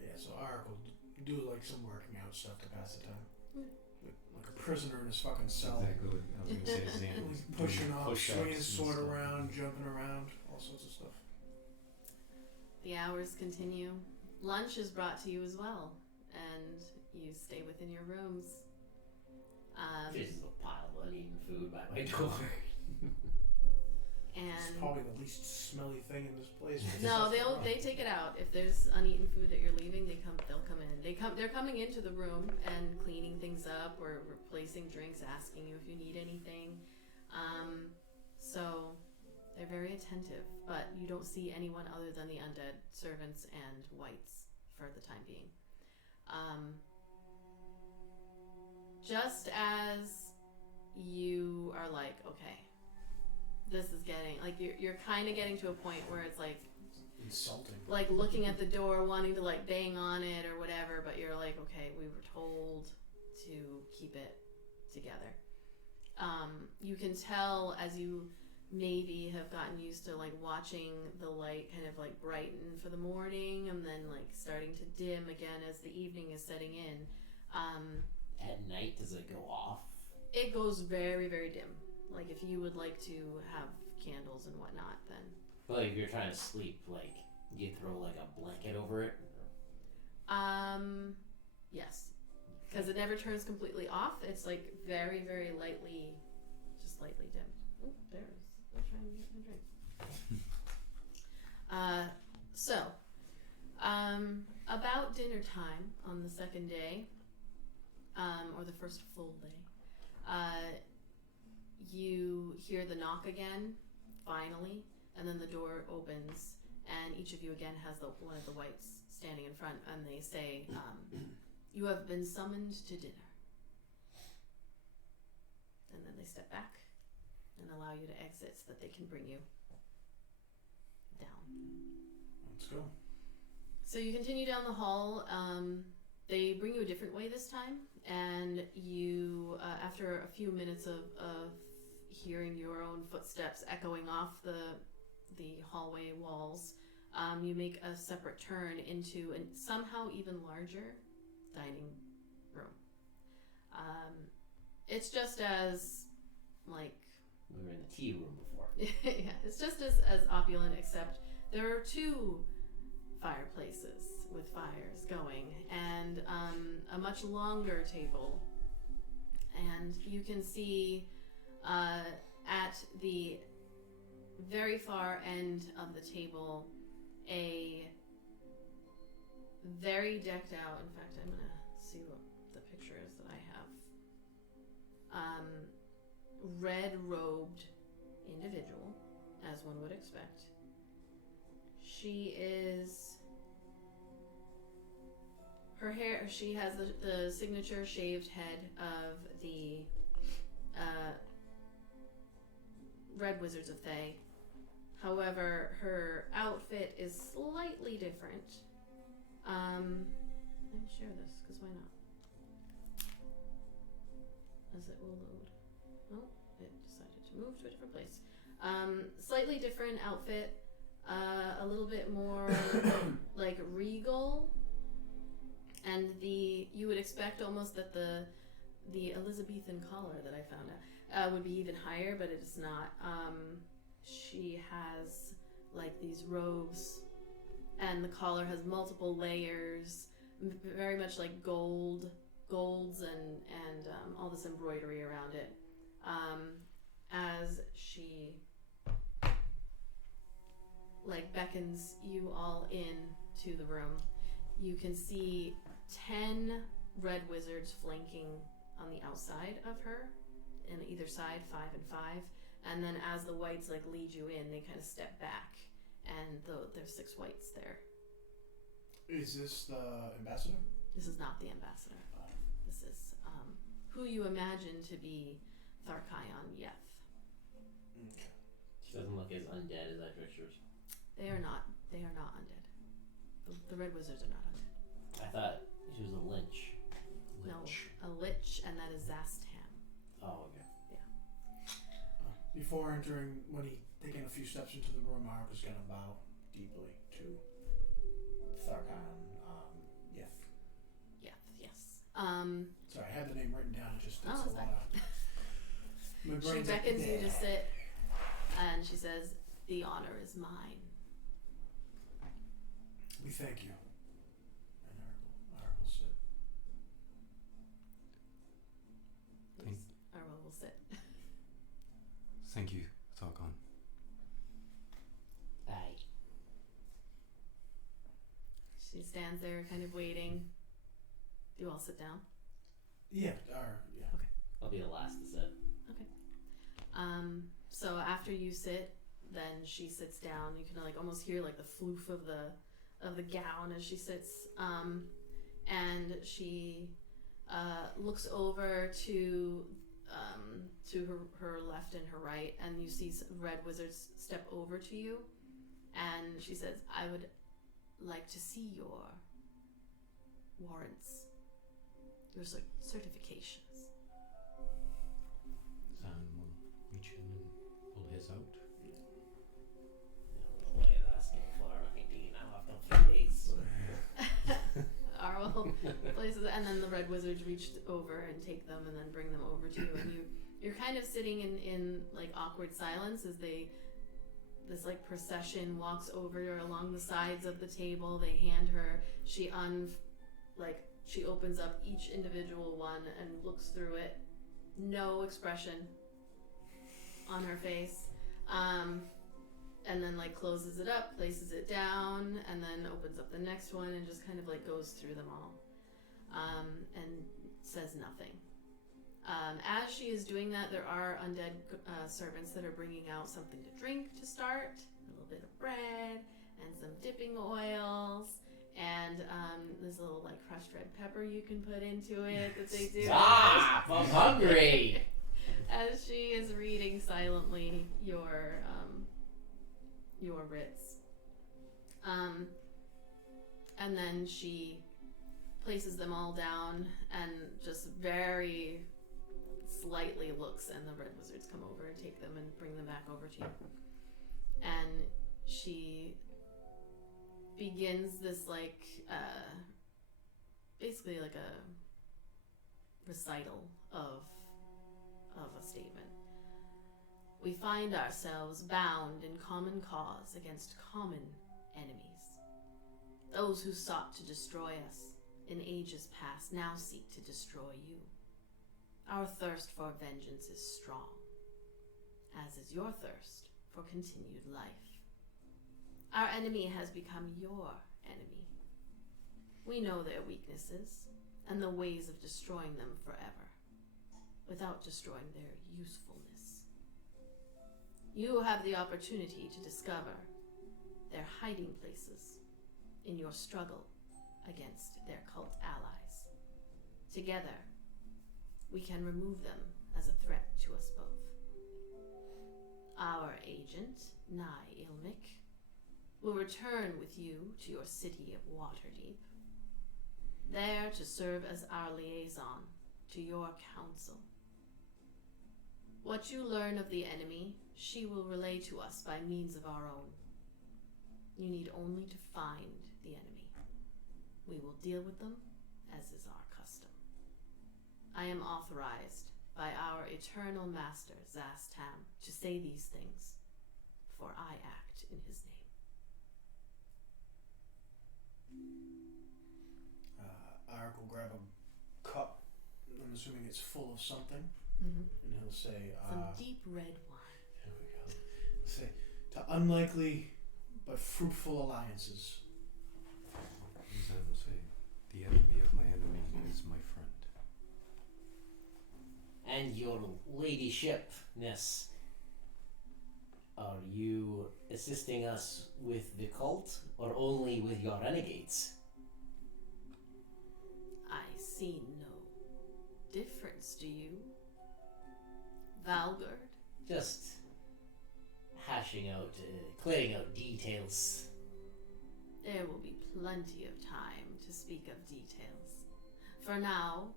Yeah, so Arik will do like some working out stuff to pass the time. Mm. Like a prisoner in his fucking cell. Exactly. I was gonna say example. He's pushing off, Push-ups swinging his and sword stuff. around, jumping around, all sorts of stuff. The hours continue. Lunch is brought to you as well, and you stay within your rooms. This is a pile of uneaten food by my door. It's And probably the least smelly thing in this place. no, they take it out. If there's uneaten food that you're leaving, they'll come in. They're coming into the room and cleaning things up or replacing drinks, asking you if you need anything. So they're very attentive, but you don't see anyone other than the undead servants and whites for the time being. Just as you are like, okay, this is getting, like, you're kind of getting to a point where it's like, Insulting. like looking at the door, wanting to like bang on it or whatever, but you're like, okay, we were told to keep it together. You can tell as you maybe have gotten used to like watching the light kind of like brighten for the morning and then like starting to dim again as the evening is setting in. At night, does it go off? It goes very, very dim. Like if you would like to have candles and whatnot, then. But like if you're trying to sleep, like you throw like a blanket over it. Yes. Because it never turns completely off. It's like very, very lightly, just lightly dim. Oh, there's. I'll try and get my drink. So, about dinner time on the second day, or the first full day, you hear the knock again, finally, and then the door opens, and each of you again has one of the whites standing in front, and they say, you have been summoned to dinner. And then they step back and allow you to exit so that they can bring you down. Let's go. So you continue down the hall. They bring you a different way this time, and you, after a few minutes of hearing your own footsteps echoing off the hallway walls, you make a separate turn into a somehow even larger dining room. It's just as, like... We were in the tea room before. yeah, it's just as opulent, except there are two fireplaces with fires going, and a much longer table. And you can see at the very far end of the table a very decked out, in fact I'm gonna see what the picture is that I have, red robed individual, as one would expect. She is, her hair, she has the signature shaved head of the Red Wizards of Thay. However, her outfit is slightly different. Let me share this, because why not? As it will load. Oh, it decided to move to a different place. Slightly different outfit. A little bit more like regal. And you would expect almost that the Elizabethan collar that I found out would be even higher, but it is not. She has like these robes, and the collar has multiple layers, very much like golds and all this embroidery around it. As she like beckons you all in to the room, you can see 10 red wizards flanking on the outside of her, in either side, 5 and 5. And then as the whites like lead you in, they kind of step back, and there's 6 whites there. Is this the ambassador? This is not the ambassador. This is who you imagine to be Tharchion Yeth. Okay. She doesn't look as undead as that pictures. They are not undead. The red wizards are not undead. I thought she was a lynch. No, a lich Before entering, when he taking a few steps into the room, Ark is gonna bow deeply to Tharchion Yeth. Yes. Sorry, I had the name written down. It just it's Oh, a lot of. My She brain's like, beckons you to "Bleh." sit, and she says, "The honor is mine." We thank you. And Ark will sit. Thank- Arwa will sit. Thank you, Tharchion. Aye. She stands there, kind of waiting. Do you all sit down? Yeah, yeah. I'll be the last to sit. So after you sit, then she sits down. You can like almost hear like the floof of the gown as she sits, and she looks over to her left and her right, and you see red wizards step over to you, and she says, "I would like to see your warrants, your certifications." We'll reach in and pull his out. The way they're asking for ID now after 3 days. Arwell places it, and then the red wizards reach over and take them and then bring them over to you, and you're kind of sitting in like awkward silence as this like procession walks over along the sides of the table. They hand her, she opens up each individual one and looks through it, no expression on her face, and then like closes it up, places it down, and then opens up the next one and just kind of like goes through them all, and says nothing. As she is doing that, there are undead servants that are bringing out something to drink to start, a little bit of bread and some dipping oils, and there's a little like crushed red pepper you can put into it that they do. Stop! I'm hungry! As she is reading silently your writs. And then she places them all down and just very slightly looks, and the red wizards come over and take them and bring them back over to you. And she begins this like basically like a recital of a statement. We find ourselves bound in common cause against common enemies. Those who sought to destroy us in ages past now seek to destroy you. Our thirst for vengeance is strong, as is your thirst for continued life. Our enemy has become your enemy. We know their weaknesses and the ways of destroying them forever, without destroying their usefulness. You have the opportunity to discover their hiding places in your struggle against their cult allies. Together, we can remove them as a threat to us both. Our agent, Nye Ilmic, will return with you to your city of Waterdeep, there to serve as our liaison to your council. What you learn of the enemy, she will relay to us by means of our own. You need only to find the enemy. We will deal with them as is our custom. I am authorized by our eternal master, Zastam, to say these things, for I act in his name. Ark will grab a cup. I'm assuming it's full of something, Mm-hmm. and he'll say, Some deep red wine. There we go. He'll say, to unlikely but fruitful alliances. As I will say, the enemy of my enemy is my friend. And your ladyshipness, are you assisting us with the cult or only with your renegades? I see no difference, do you? Valgard? Just hashing out, clearing out details. There will be plenty of time to speak of details. For now,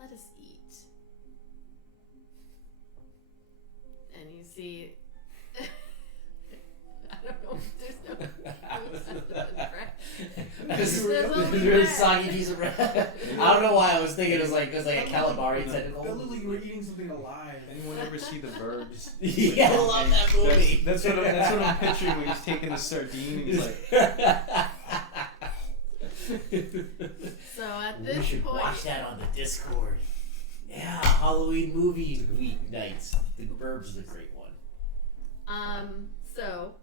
let us eat. and you see. I don't know. There's no. This There's is only a really bread. soggy piece of bread. I don't know why I was thinking it was like a calamari tentacle. That looked like you were eating something alive. Anyone ever see the Verbs? Yeah, I love that movie. That's what I'm picturing when he's taking the sardine and he's like, So at we this should point, watch that on the Discord. Yeah, Halloween movie week nights. The Burbs is a great one. So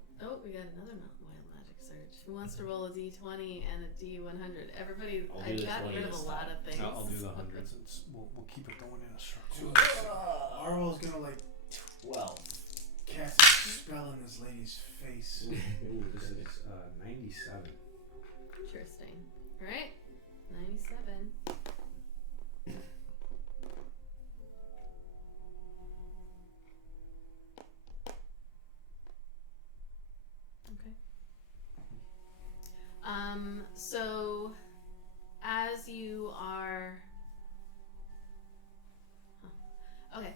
we got another wild magic search. Who wants to roll a D20 and a D100? Everybody, I'll do I've the gotten 20 rid of this a lot time. of things. I'll do the hundreds. Since we'll keep it going in a circle. Uh, Arwell's gonna like 12. cast a spell in this lady's face. Ooh, this is 97. Interesting. All right, 97. Okay. So as you are, okay,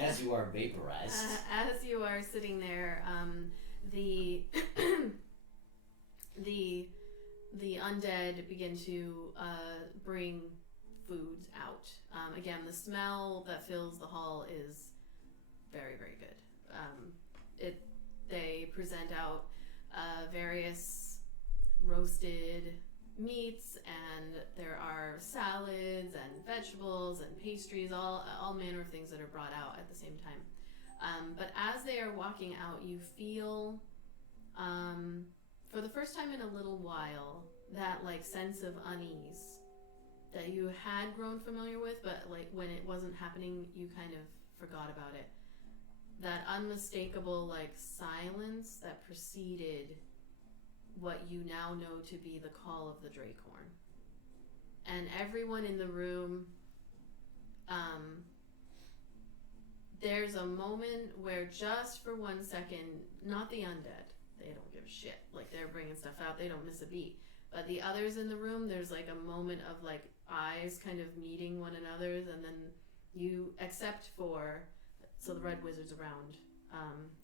As you are vaporized. as you are sitting there, the the undead begin to bring foods out. Again, the smell that fills the hall is very, very good. They present out various roasted meats, and there are salads and vegetables and pastries, all manner of things that are brought out at the same time. But as they are walking out, you feel, for the first time in a little while, that like sense of unease that you had grown familiar with, but like when it wasn't happening, you kind of forgot about it. That unmistakable like silence that preceded what you now know to be the call of the Dracorn. And everyone in the room, there's a moment where just for 1 second, not the undead, they don't give a shit, like they're bringing stuff out, they don't miss a beat, but the others in the room, there's like a moment of like eyes kind of meeting one another's, and then you, except for, so the red wizard's around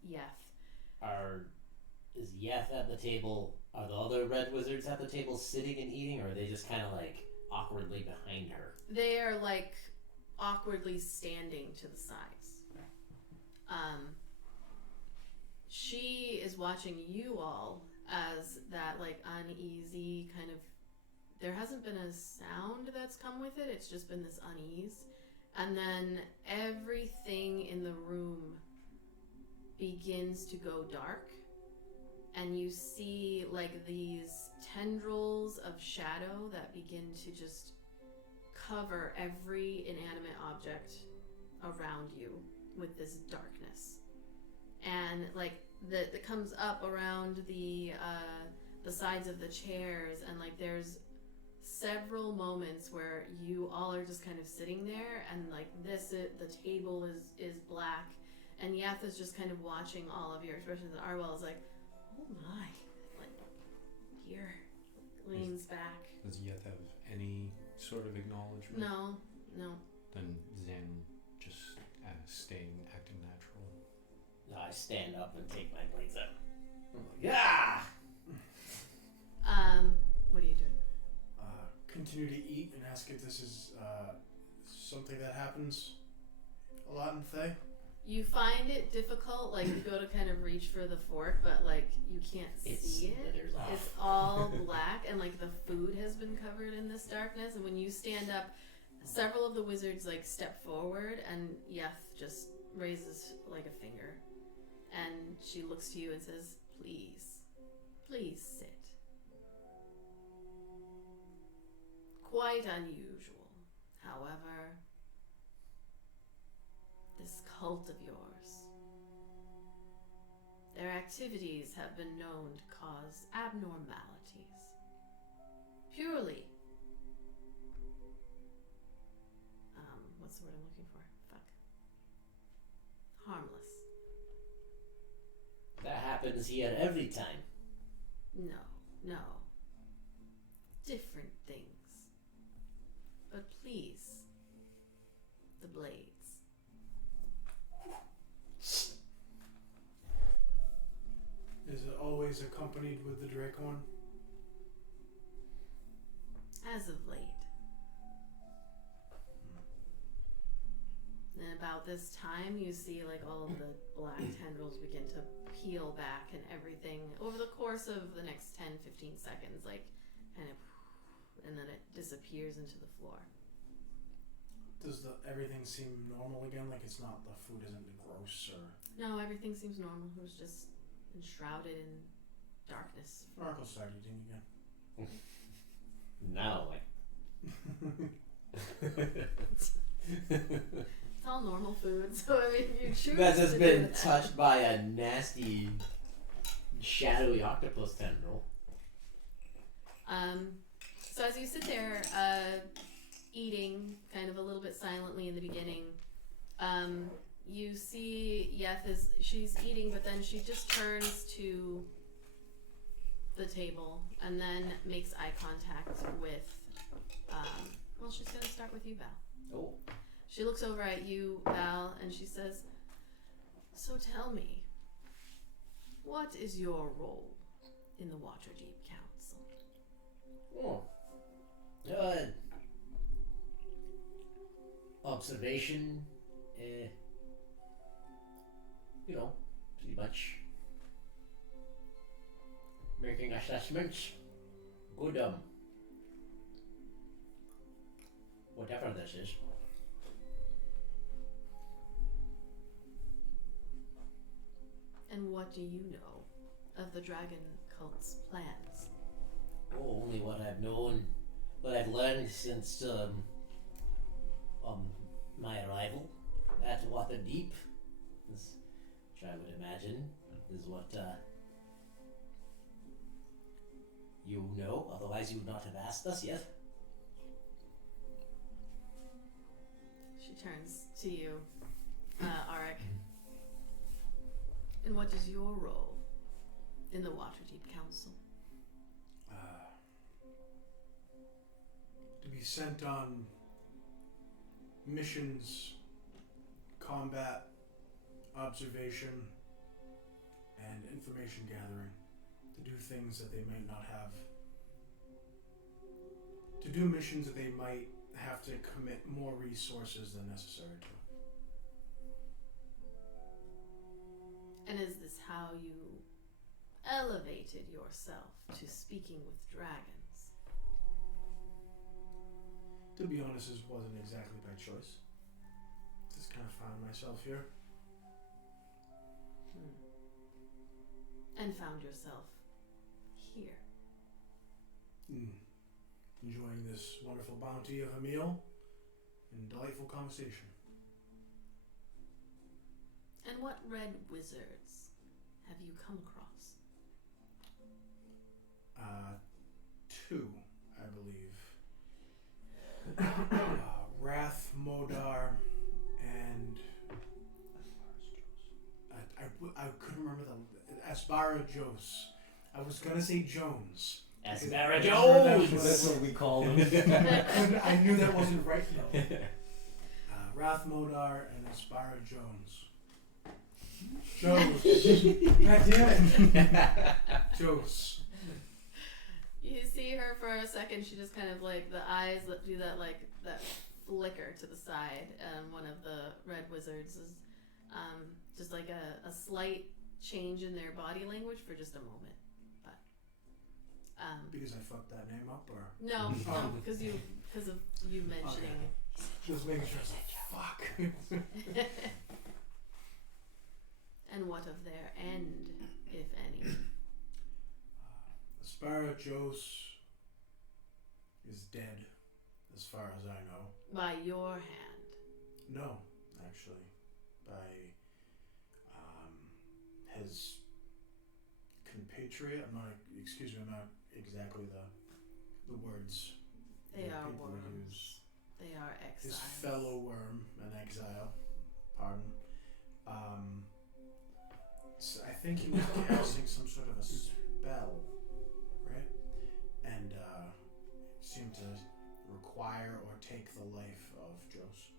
Yeth. Is Yeth at the table? Are the other red wizards at the table sitting and eating, or are they just kind of like awkwardly behind her? They are like awkwardly standing to the sides. She is watching you all as that like uneasy kind of, there hasn't been a sound that's come with it, it's just been this unease. And then everything in the room begins to go dark, and you see like these tendrils of shadow that begin to just cover every inanimate object around you with this darkness. And like that comes up around the sides of the chairs, and like there's several moments where you all are just kind of sitting there, and like the table is black, and Yeth is just kind of watching all of your expressions. And Arwell is like, oh my, like, dear, leans back. Does Yeth have any sort of acknowledgement? No. Then Zen just staying acting natural. I stand up and take my blades out. I'm like, yeah! What are you doing? Continue to eat and ask if this is something that happens a lot in Thay. You find it difficult, like you go to kind of reach for the fork, but like you can't see it. Slithers off. It's all black, and like the food has been covered in this darkness. And when you stand up, several of the wizards like step forward, and Yeth just raises like a finger, and she looks to you and says, please sit. Quite unusual. However, this cult of yours, their activities have been known to cause abnormalities. Purely, what's the word I'm looking for? Harmless. That happens here every time. No. Different things. But please, the blades. always accompanied with the Dracorn? As of late. And about this time, you see like all of the black tendrils begin to peel back and everything over the course of the next 10, 15 seconds, like kind of, and then it disappears into the floor. Does everything seem normal again? Like it's not, the food isn't gross or... No, everything seems normal. It was just enshrouded in darkness. Oracle started eating again. Now, like. It's all normal food, so I mean, you choose That's to just do been that. touched by a nasty, shadowy octopus tendril. So as you sit there, eating kind of a little bit silently in the beginning, you see Yeth she's eating, but then she just turns to the table and then makes eye contact with, well, she's gonna start with you, Val. Oh. She looks over at you, Val, and she says, "So tell me, what is your role in the Waterdeep Council?" Oh. Observation, pretty much making assessments. Good, whatever this is. And what do you know of the dragon cult's plans? Oh, only what I've known, what I've learned since my arrival at Waterdeep, which I would imagine is what you know. Otherwise, you would not have asked us yet. She turns to you, Arik. And what is your role in the Waterdeep Council? To be sent on missions, combat, observation, and information gathering. To do things that they might not have. To do missions that they might have to commit more resources than necessary to. And is this how you elevated yourself to speaking with dragons? To be honest, this wasn't exactly by choice. Just kind of found myself here. And found yourself here. Enjoying this wonderful bounty of a meal and delightful conversation. And what red wizards have you come across? 2, I believe. Wrath, Modar, and I couldn't remember the Asbara Jos. I was gonna say Jones. Asbara Jones! That's what we call them. I knew that wasn't right though. Wrath, Modar, and Asbara Jones. God damn it. Jos. You see her for a second, she just kind of like, the eyes do that like, that flicker to the side, and one of the red wizards is just like a slight change in their body language for just a moment. But Because I fucked that name up, or? no, because of you mentioning Okay. Just making sure. I was like, fuck. And what of their end, if any? Aspara Jos is dead, as far as I know. By your hand. No, actually, by his compatriot. I'm not exactly the words They that are people worms. use. They are His exiles. fellow worm, an exile. Pardon. So I think he was casting some sort of a spell, right? And seemed to require or take the life of Jos.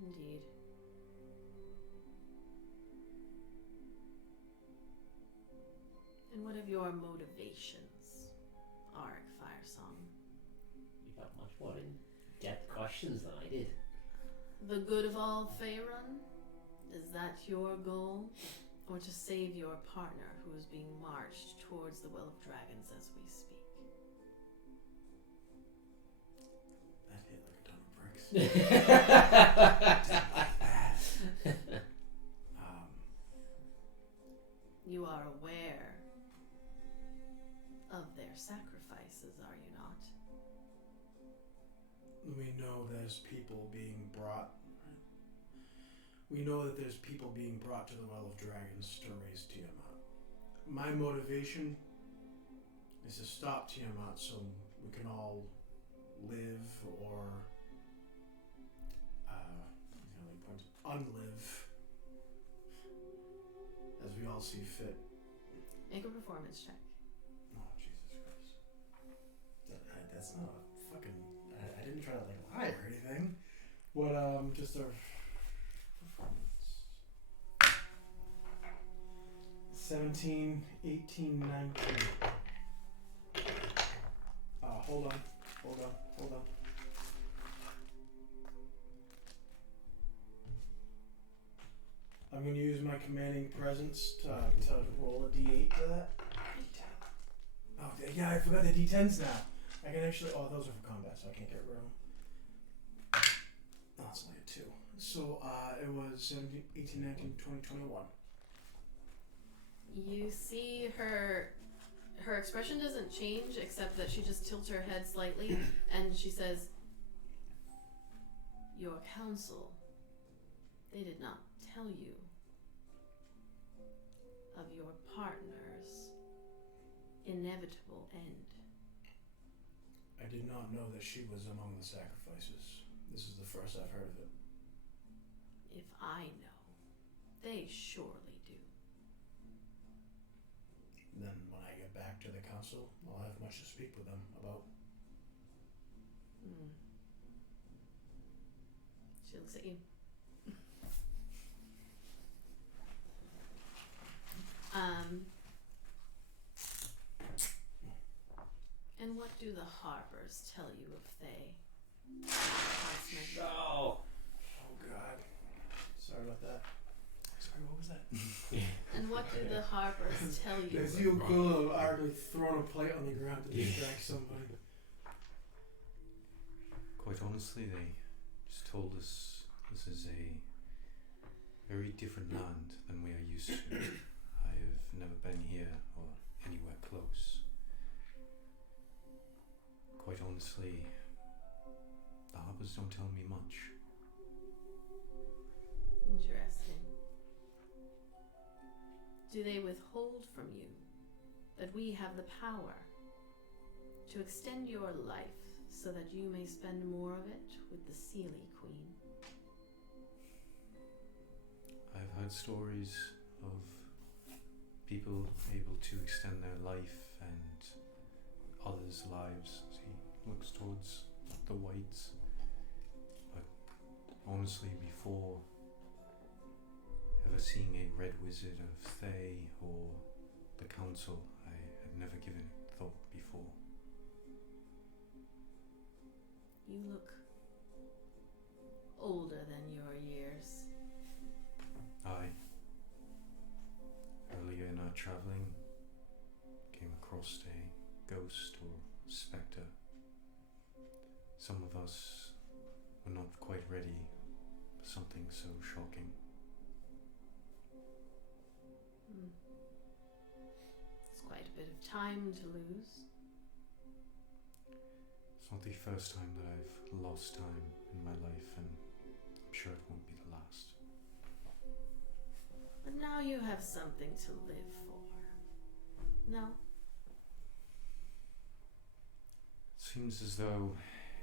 Indeed. And what of your motivations, Auric Firesong? You got much more in-depth questions than I did. The good of all Faerun? Is that your goal? Or to save your partner who is being marched towards the Well of Dragons as we speak? That hit like a ton of bricks. Like that. You are aware of their sacrifices, are you not? We know there's people being brought. We know that there's people being brought to the Well of Dragons to raise Tiamat. My motivation is to stop Tiamat so we can all live or unlive as we all see fit. Make a performance check. Oh, Jesus Christ. That's not a fucking... I didn't try to lie or anything. But just a performance. 17, 18, 19. Hold on. I'm going to use my commanding presence to roll a d8 for that. Oh, yeah, I forgot the d10s now. I can actually... Oh, those are for combat, so I can't get rid of them. Oh, it's only a 2. So, it was 17, 18, 19, 20, 21. You see her expression doesn't change except that she just tilts her head slightly and she says, "Your council, they did not tell you of your partner's inevitable end." I did not know that she was among the sacrifices. This is the first I've heard of it. If I know, they surely do. Then when I get back to the council, I'll have much to speak with them about. She looks at you. And what do the harbors tell you of Thay? No. Oh God. Sorry about that. Sorry, what was that? And what do the harbors tell you? There's the equivalent of arguably throwing a plate on the ground to distract somebody. Quite honestly, they just told us this is a very different land than we are used to. I have never been here or anywhere close. Quite honestly, the harbors don't tell me much. Interesting. Do they withhold from you that we have the power to extend your life so that you may spend more of it with the Seelie Queen? I've heard stories of people able to extend their life and others' lives as he looks towards the whites. But honestly, before ever seeing a red wizard of Thay or the council, I had never given it thought before. You look older than your years. Earlier in our travelling, came across a ghost or spectre. Some of us were not quite ready for something so shocking. It's quite a bit of time to lose. It's not the first time that I've lost time in my life, and I'm sure it won't be the last. But now you have something to live for. No? It seems as though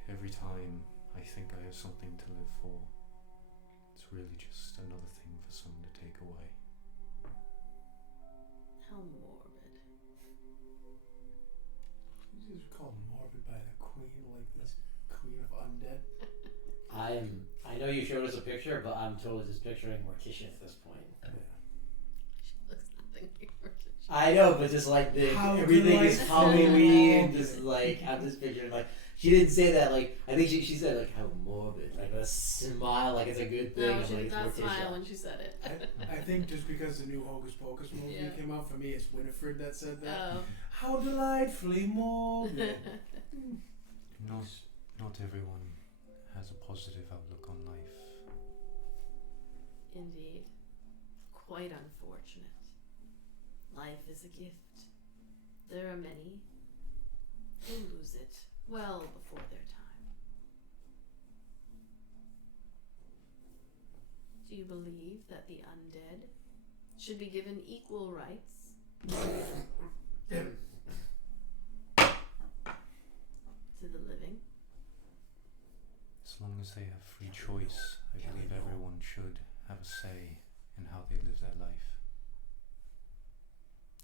every time I think I have something to live for, it's really just another thing for someone to take away. How morbid. You guys are called morbid by the queen, like this queen of undead. I know you showed us a picture, but I'm totally just picturing Morticia at this point. Yeah. She looks nothing like Morticia. I know, but just like How everything is delightful. Halloween, just like I'm just picturing like she didn't say that like I think she said like how morbid, like a smile, like it's a good thing. No, I'm she like, did it's not Morticia. smile when she said it. I think just because the new Hocus Pocus movie Yeah. came out, for me it's Winifred that said that. Oh. How delightfully morbid. Not everyone has a positive outlook on life. Indeed. Quite unfortunate. Life is a gift. There are many who lose it well before their time. Do you believe that the undead should be given equal rights to the living? As long as they have free choice, I believe everyone should have a say in how they live their life.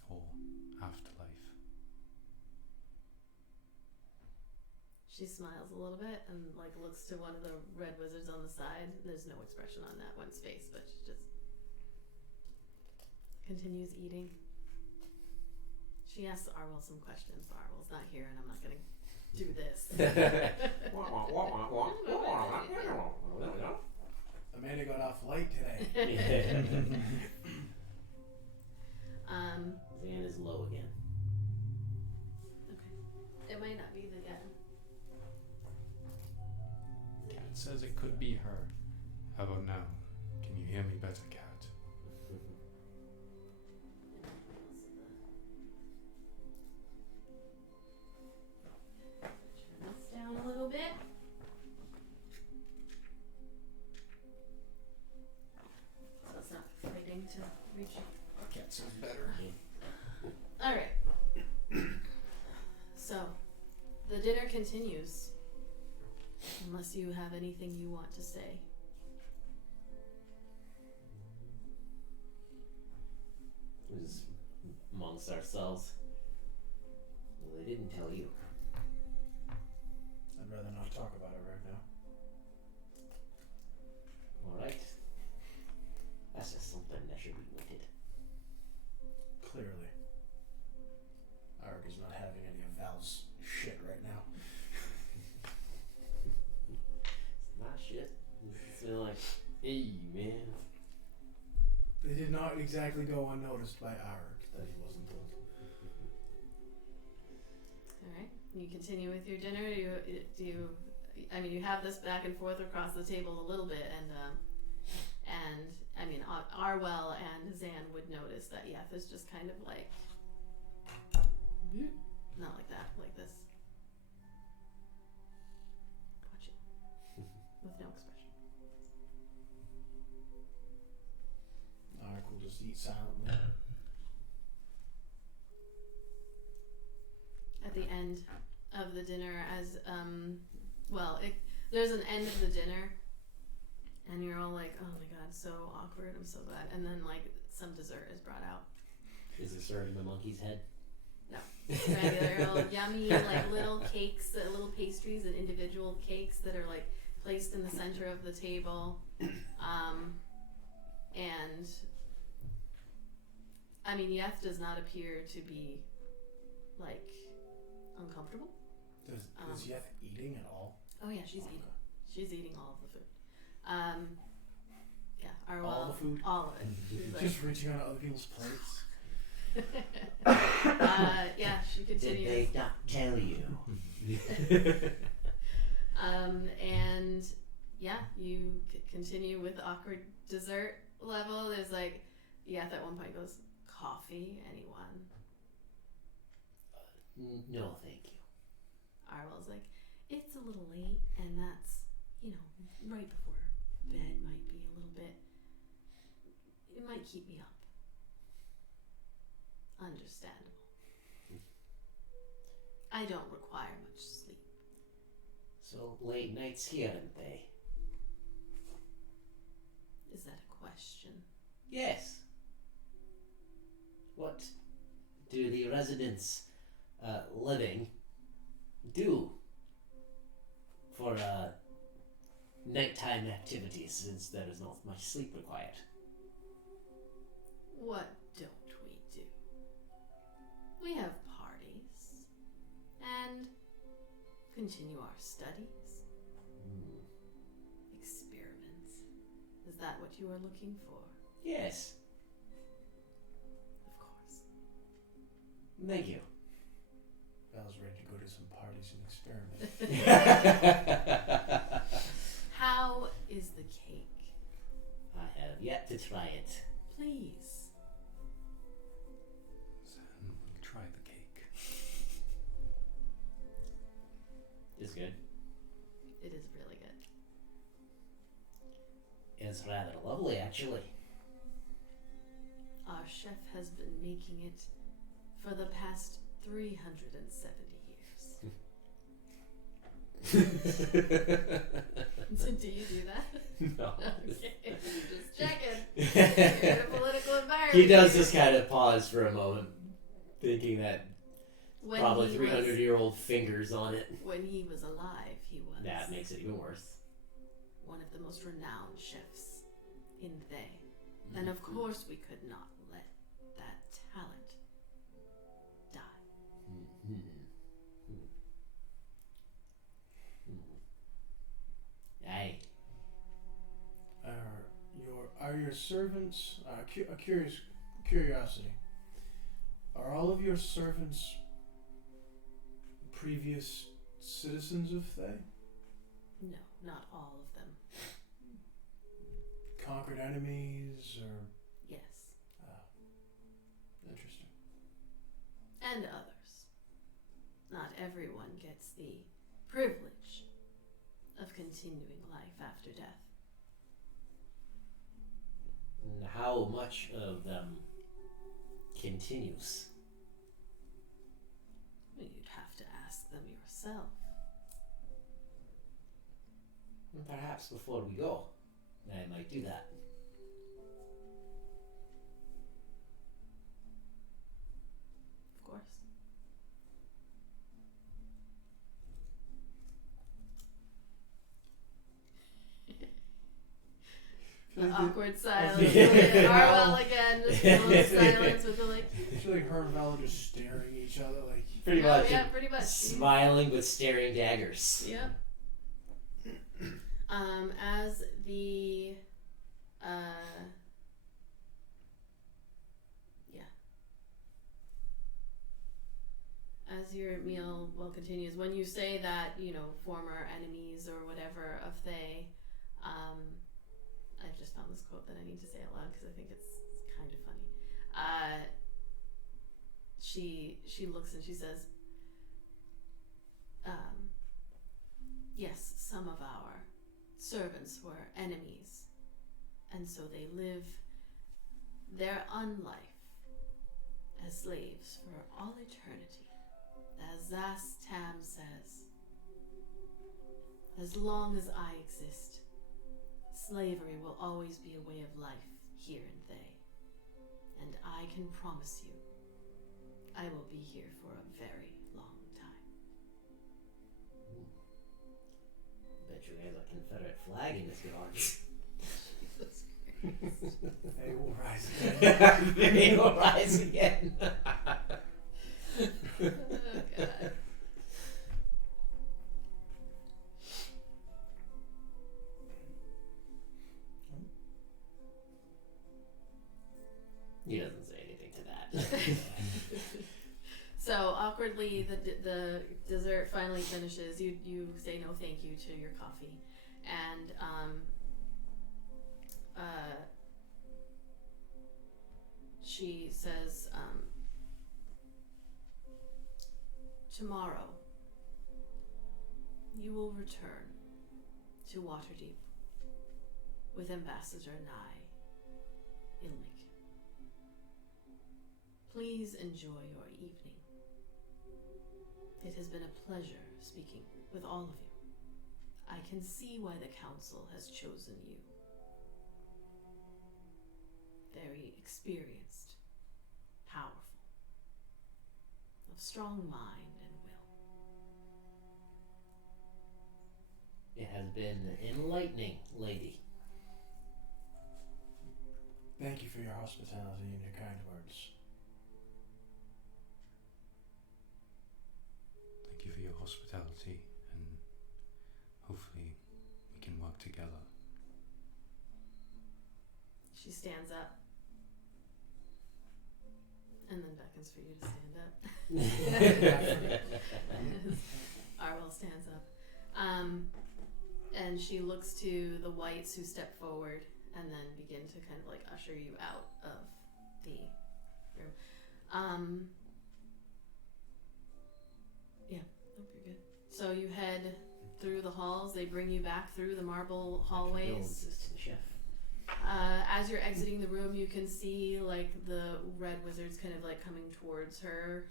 Or afterlife. She smiles a little bit and like looks to one of the red wizards on the side. There's no expression on that one's face, but she just continues eating. She asks Arwell some questions, but Arwell's not here and I'm not gonna do this. Amanda got off light today. Zan is low again. Okay. It might not be the Cat says it could be her. How about now? Can you hear me better, Cat? Turn this down a little bit. So it's not fighting to reach. Cat says better. Alright. So, the dinner continues. Unless you have anything you want to say. We're just amongst ourselves. Well, they didn't tell you. I'd rather not talk about it right now. Alright. That's just something that should be noted. Clearly. Arg is not having any of Val's shit right now. It's not shit. It's been like, hey man. They did not exactly go unnoticed by Arg that he wasn't told. Alright. You continue with your dinner. I mean, you have this back and forth across the table a little bit, and I mean, Arwell and Zan would notice that Yeth is just kind of like, not like that, like this. Watch it. With no expression. Arg will just eat silently. At the end of the dinner, as there's an end of the dinner, and you're all like, oh my god, so awkward, I'm so glad. And then like some dessert is brought out. Is it starting the monkey's head? No, regular little yummy like little cakes, little pastries and individual cakes that are like placed in the center of the table, and I mean, Yeth does not appear to be like uncomfortable. Is Yeth eating at all? Oh yeah, she's eating. She's eating all of the food. Yeah, Arwell. All the food? All of it. She's like, Just reaching on other people's plates. yeah, she Did continues. they not tell you? And yeah, you continue with awkward dessert level. There's like, Yeth at one point goes, coffee, anyone? No, thank you. Arwell's like, it's a little late, and that's, right before bed might be a little bit, it might keep me up. Understandable. I don't require much sleep. So late nights here, aren't they? Is that a question? Yes. What do the residents living do for nighttime activities, since there is not much sleep required? What don't we do? We have parties and continue our studies, experiments. Is that what you are looking for? Yes. Of course. Thank you. Val's ready to go to some parties and experiment. How is the cake? I have yet to try it. Please. Try the cake. It's good. It is really good. It's rather lovely, actually. Our chef has been making it for the past 370 years. Do you do that? No. Okay, just checking. You're in a political environment. He does just kind of pause for a moment, thinking that When probably he 300-year-old fingers on it. When he was alive, he was That makes it even worse. one of the most renowned chefs in Thay. And of course we could not let that talent die. Aye. Are your servants? Curiosity. Are all of your servants previous citizens of Thay? No, not all of them. Conquered enemies, or Yes. interesting. And others. Not everyone gets the privilege of continuing life after death. And how much of them continues? Well, you'd have to ask them yourself. Perhaps before we go, I might do that. Of course. The awkward silence. Harwell again, just full silence with the like. I feel like her and Val are just staring at each other like. Pretty Oh, much. yeah, pretty much. Smiling but staring daggers. Yep. As the as your meal continues, when you say that, former enemies or whatever of Thay, I've just found this quote that I need to say out loud because I think it's kind of funny. She looks and she says, yes, some of our servants were enemies, and so they live their unlife as slaves for all eternity. As Zas Tam says, as long as I exist, slavery will always be a way of life here in Thay. And I can promise you, I will be here for a very long time. Bet you there's a Confederate flag in this garden. Jesus Christ. They will rise again. They will rise again. Oh, God. He doesn't say anything to that. So awkwardly, the dessert finally finishes. You say no thank you to your coffee, and she says, tomorrow you will return to Waterdeep with Ambassador Nye Ilmik. Please enjoy your evening. It has been a pleasure speaking with all of you. I can see why the council has chosen you. Very experienced, powerful, of strong mind and will. It has been enlightening, lady. Thank you for your hospitality and your kind words. hospitality, and hopefully we can work together. She stands up and then beckons for you to stand up. Arwell stands up. And she looks to the whites who step forward and then begin to kind of like usher you out of the room. Yeah, hope you're good. So you head through the halls. They bring you back through the marble hallways. Condolences to the chef. As you're exiting the room, you can see like the red wizards kind of like coming towards her,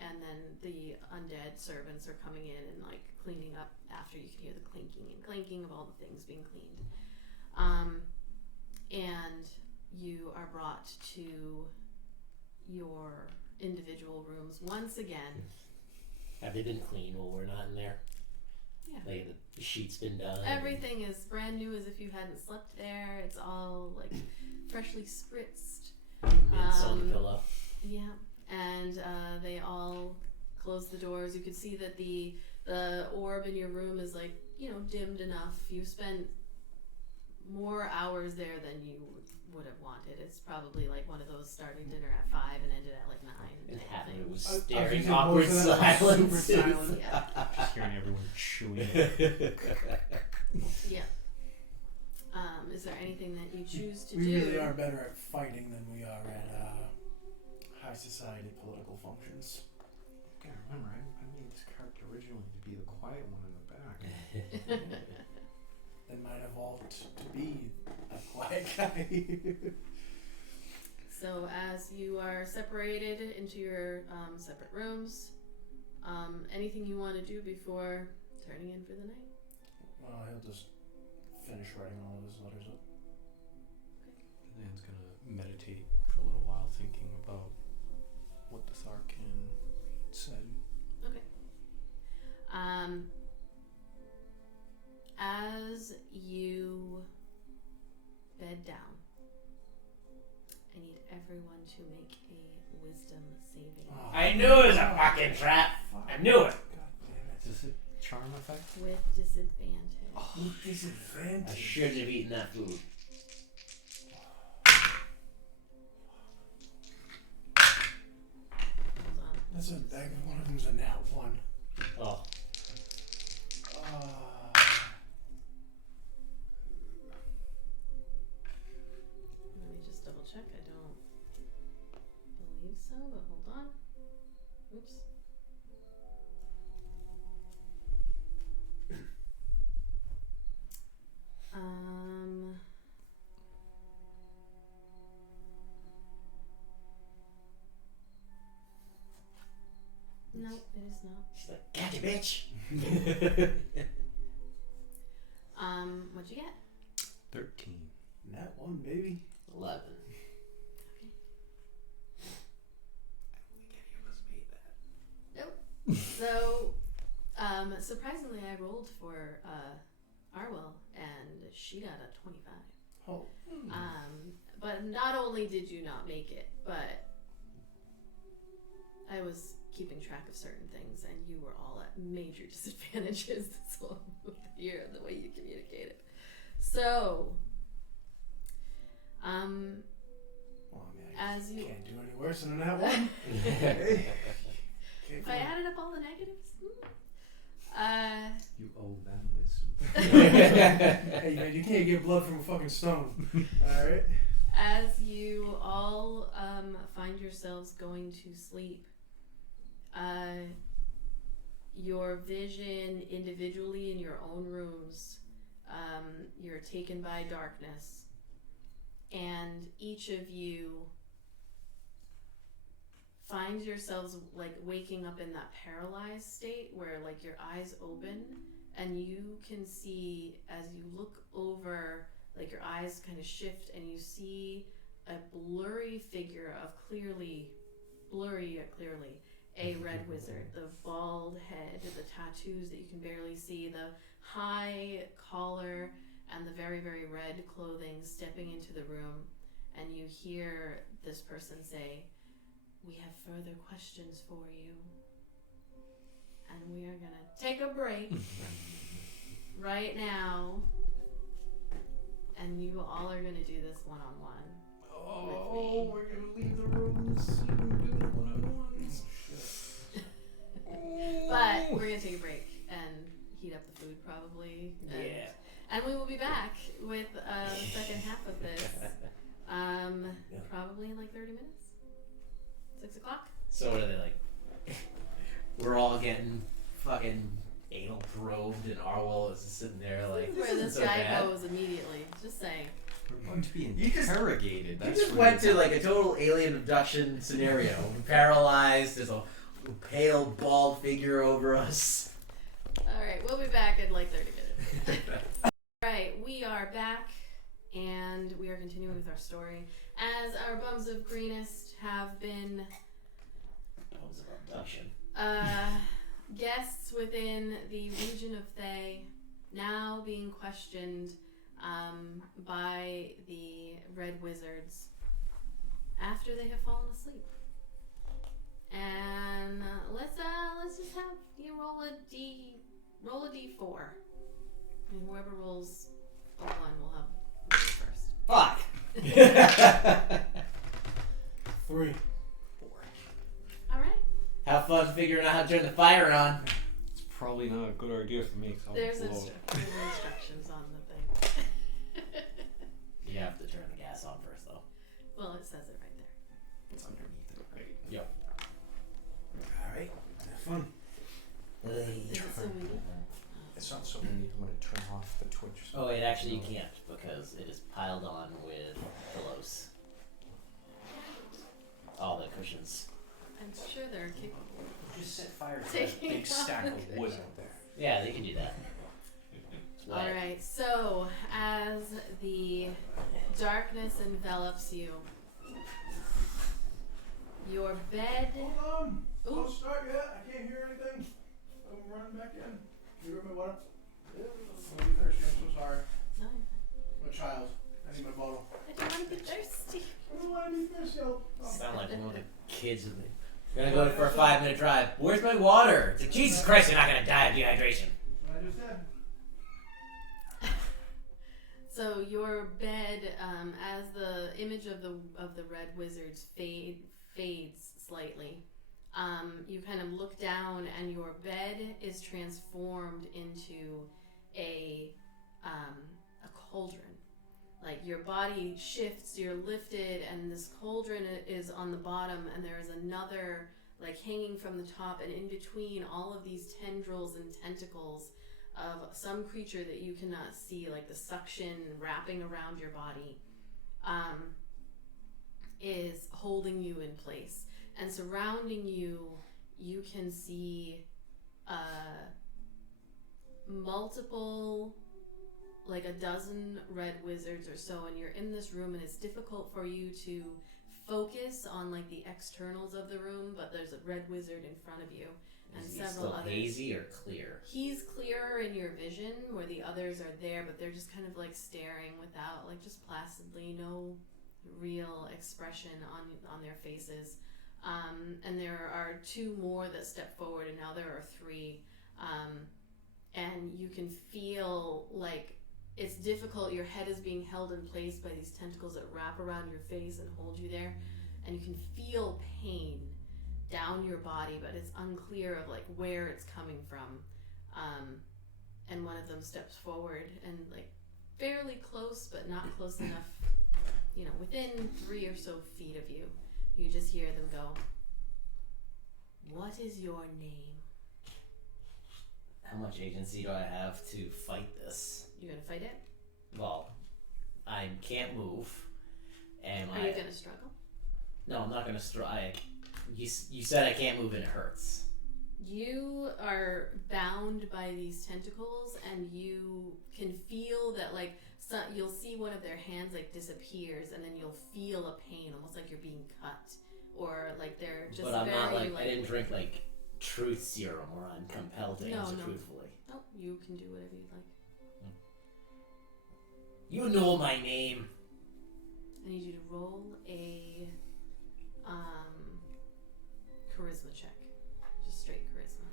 and then the undead servants are coming in and like cleaning up after. You can hear the clinking and clanking of all the things being cleaned, and you are brought to your individual rooms once again. Have they been cleaned while we're not in there? Yeah. Like the sheet's been done. Everything is brand new as if you hadn't slept there. It's all like freshly spritzed. Mints on the pillow. Yeah, and they all close the doors. You can see that the orb in your room is like, you know, dimmed enough. You spent more hours there than you would have wanted. It's probably like one of those starting dinner at 5 and ended at like 9. And type half of it thing. was I was staring thinking awkward most of that was silence. super silent. Yeah. Just hearing everyone chewing. Yeah. Is there anything that you choose to We do? really are better at fighting than we are at high society political functions. Okay, remember, I made this character originally to be the quiet one in the back. They might evolve to be a quiet guy. So as you are separated into your separate rooms, anything you want to do before turning in for the night? Well, he'll just finish writing all of his letters up. Dan's gonna meditate for a little while, thinking about what the Tharchion said. Okay. As you bed down, I need everyone to make a wisdom saving Oh, I knew it was a fucking trap. I knew it. God damn it. Is it charm effect? with disadvantage. With disadvantage. I shouldn't have eaten that food. Hold on. That's a bag of one of them's a nat 1. Oh. Let me just double check. I don't believe so, but hold on. Oops. No, it is not. She's like, gotcha, bitch. What'd you get? 13. Nat 1, baby. 11. Okay. Nope. So, surprisingly, I rolled for Arwell, and she got a 25. Oh. But not only did you not make it, but I was keeping track of certain things, and you were all at major disadvantages this whole year, the way you communicated. So, Well, I mean, I as you, can't do any worse than a nat 1. Hey. if I added up all the negatives, You owe them wisdom. Hey man, you can't get blood from a fucking stone. Alright? as you all find yourselves going to sleep, your vision individually in your own rooms, you're taken by darkness, and each of you finds yourselves like waking up in that paralyzed state where like your eyes open and you can see, as you look over, like your eyes kind of shift and you see a blurry figure of blurry yet clearly, a red wizard. The bald head, the tattoos that you can barely see, the high collar, and the very, very red clothing stepping into the room. And you hear this person say, "We have further questions for you." and we are gonna take a break right now, and you all are gonna do this one-on-one. Oh, we're gonna leave the room so you can do the one-on-ones. But we're gonna take a break and heat up the food probably. And we will be back with the second half of this. Probably in like 30 minutes. 6 o'clock. So what are they like? We're all getting fucking anal probed, and Arwell is sitting there like, Where this so guy bad. goes immediately. Just saying. We're going to be You just- interrogated. You That's just where went to like a total alien abduction scenario. Paralyzed, there's a pale, bald figure over us. Alright, we'll be back in like 30 minutes. Alright, we are back, and we are continuing with our story. As our bums of greenest have been Bums of abduction. guests within the region of Thay, now being questioned by the Red Wizards after they have fallen asleep. And let's just have you roll a d4, and whoever rolls a 1 will have go first. Fuck! 3. 4. All right. Have fun figuring out how to turn the fire on. It's probably not a good idea for me. 'Cause I'll There's blow. instructions on the thing. You have to turn the gas on first, though. Well, it says it right there. It's underneath it, right? Yep. Alright, have fun. Is it so windy? It's not so windy. I'm going to turn off the Twitch. Oh wait, actually you can't because it is piled on with pillows. All the cushions. I'm sure they're capable. Just set fire to that Taking big stack off of the wood out there. Yeah, they can do that. It's wet. Alright, so as the darkness envelops you, your bed. Hold on. Ooh. Don't start yet. I can't hear anything. I'm running back in. You hear me? What? I'm thirsty. I'm so sorry. No, I'm a child. I need my bottle. I don't want to be thirsty. I don't want to be thirsty. Oh. Sound like one of the kids with me. Gonna go for a 5-minute drive. Where's my water? It's like, Jesus Christ, you're not gonna die of dehydration. What I just said. So your bed, as the image of the Red Wizards fades slightly, you kind of look down, and your bed is transformed into a cauldron. Like your body shifts, you're lifted, and this cauldron is on the bottom, and there is another like hanging from the top, and in between all of these tendrils and tentacles of some creature that you cannot see, like the suction wrapping around your body, is holding you in place. And surrounding you, you can see multiple, like a dozen red wizards or so, and you're in this room, and it's difficult for you to focus on like the externals of the room, but there's a red wizard in front of you. And Is he several still others. hazy or clear? He's clearer in your vision, where the others are there, but they're just kind of like staring without, like just placidly, no real expression on their faces. And there are 2 more that step forward, and now there are 3. And you can feel like it's difficult. Your head is being held in place by these tentacles that wrap around your face and hold you there. And you can feel pain down your body, but it's unclear of like where it's coming from. And one of them steps forward and like fairly close, but not close enough, within 3 or so feet of you. You just hear them go, "What is your name?" How much agency do I have to fight this? You gonna fight it? Well, I can't move. And Are you gonna struggle? No, I'm not gonna strike. You said I can't move and it hurts. You are bound by these tentacles, and you can feel that you'll see one of their hands like disappears, and then you'll feel a pain, almost like you're being cut, or like they're just But I'm very not like, like. I didn't drink like truth serum where I'm compelled to answer truthfully. No, you can do whatever you'd like. You know my name. I need you to roll a charisma check. Just straight charisma.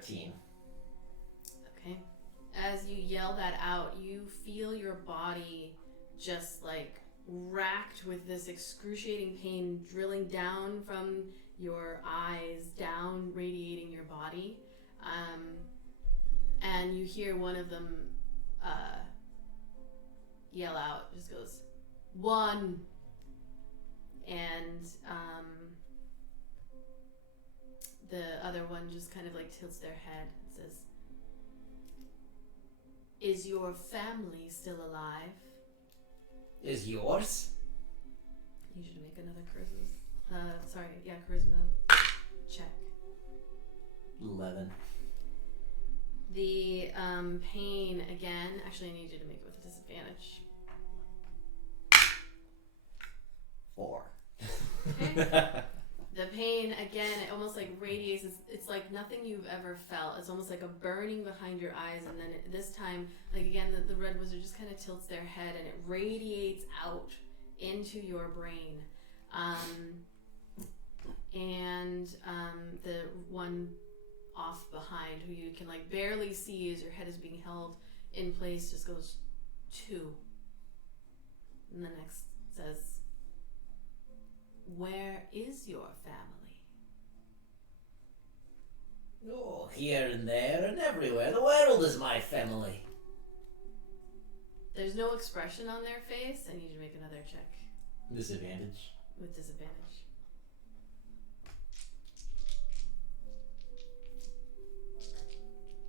13. Okay. As you yell that out, you feel your body just like racked with this excruciating pain drilling down from your eyes, down, radiating your body. And you hear one of them yell out, just goes, 1. And the other one just kind of like tilts their head and says, is your family still alive? Is yours? I need you to make another charisma check. 11. The pain again, actually I need you to make it with a disadvantage. 4. Okay. The pain again, it almost like radiates. It's like nothing you've ever felt. It's almost like a burning behind your eyes, and then this time, like again, the red wizard just kind of tilts their head, and it radiates out into your brain. The one off behind, who you can like barely see as your head is being held in place, just goes 2, and the next says, where is your family? Oh, here and there and everywhere. The world is my family. There's no expression on their face. I need you to make another check Disadvantage. with disadvantage.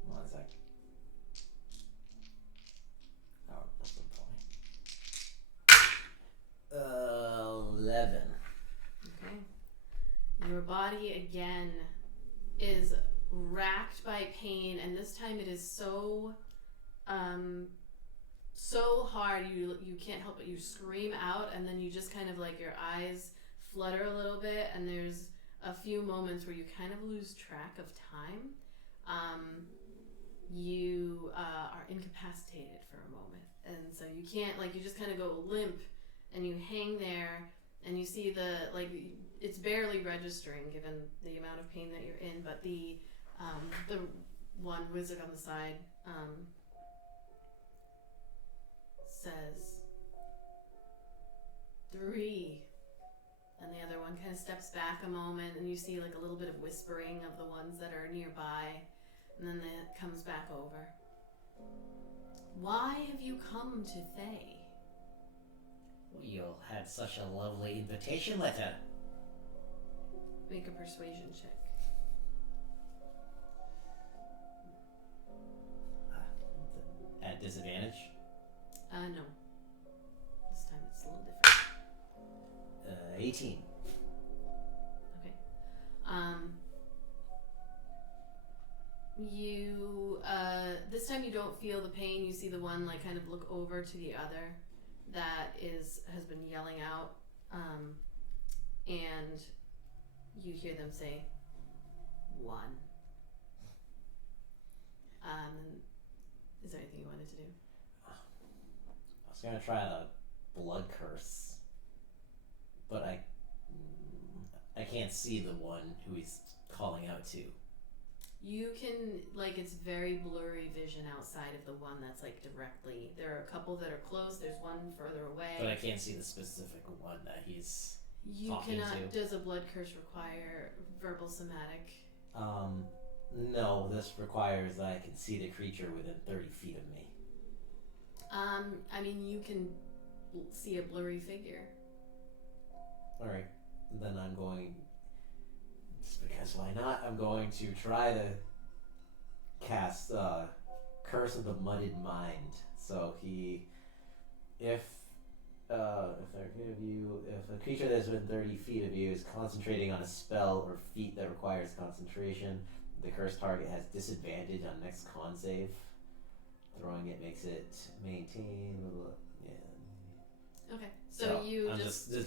1 sec. Oh, that's the point. 11. Okay. Your body again is racked by pain, and this time it is so hard you can't help but you scream out, and then you just kind of like your eyes flutter a little bit, and there's a few moments where you kind of lose track of time. You are incapacitated for a moment, and so you can't, like, you just kind of go limp, and you hang there, and you see it's barely registering given the amount of pain that you're in, but the one wizard on the side says 3, and the other one kind of steps back a moment, and you see like a little bit of whispering of the ones that are nearby, and then it comes back over. Why have you come to Thay? You had such a lovely invitation letter. Make a persuasion check. At disadvantage? No. This time it's a little different. 18. Okay. You, this time you don't feel the pain. You see the one like kind of look over to the other that has been yelling out, and you hear them say 1. Is there anything you wanted to do? I was gonna try the blood curse, but I can't see the one who he's calling out to. You can, like, it's very blurry vision outside of the one that's like directly. There are a couple that are close. There's one further away. But I can't see the specific one that he's You talking cannot. to. Does a blood curse require verbal somatic? No, this requires that I can see the creature within 30 feet of me. I mean, you can see a blurry figure. Alright, then I'm going, just because why not, I'm going to try to cast Curse of the Mudded Mind. So if a creature that's within 30 feet of you is concentrating on a spell or feat that requires concentration, the cursed target has disadvantage on next con save. Throwing it makes it maintain. Yeah. Okay, so you I'm just gonna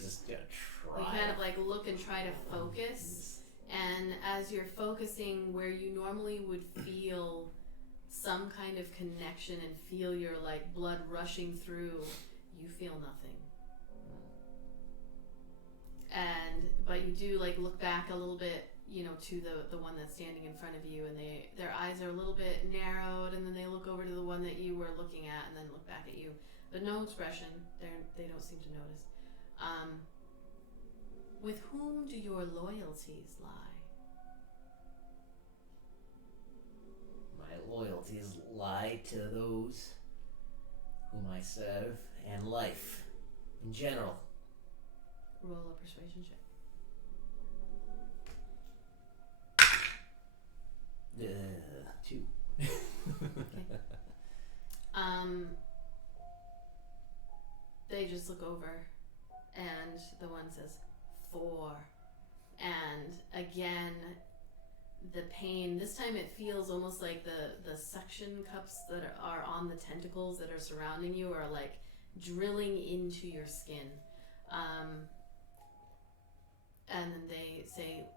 try. you kind of like look and try to focus, and as you're focusing where you normally would feel some kind of connection and feel your like blood rushing through, you feel nothing. But you do like look back a little bit. to the one that's standing in front of you, and their eyes are a little bit narrowed, and then they look over to the one that you were looking at, and then look back at you, but no expression. They don't seem to notice. With whom do your loyalties lie? My loyalties lie to those whom I serve and life in general. Roll a persuasion check. 2. Okay. They just look over, and the one says 4, and again the pain. This time it feels almost like the suction cups that are on the tentacles that are surrounding you are like drilling into your skin. And then they say,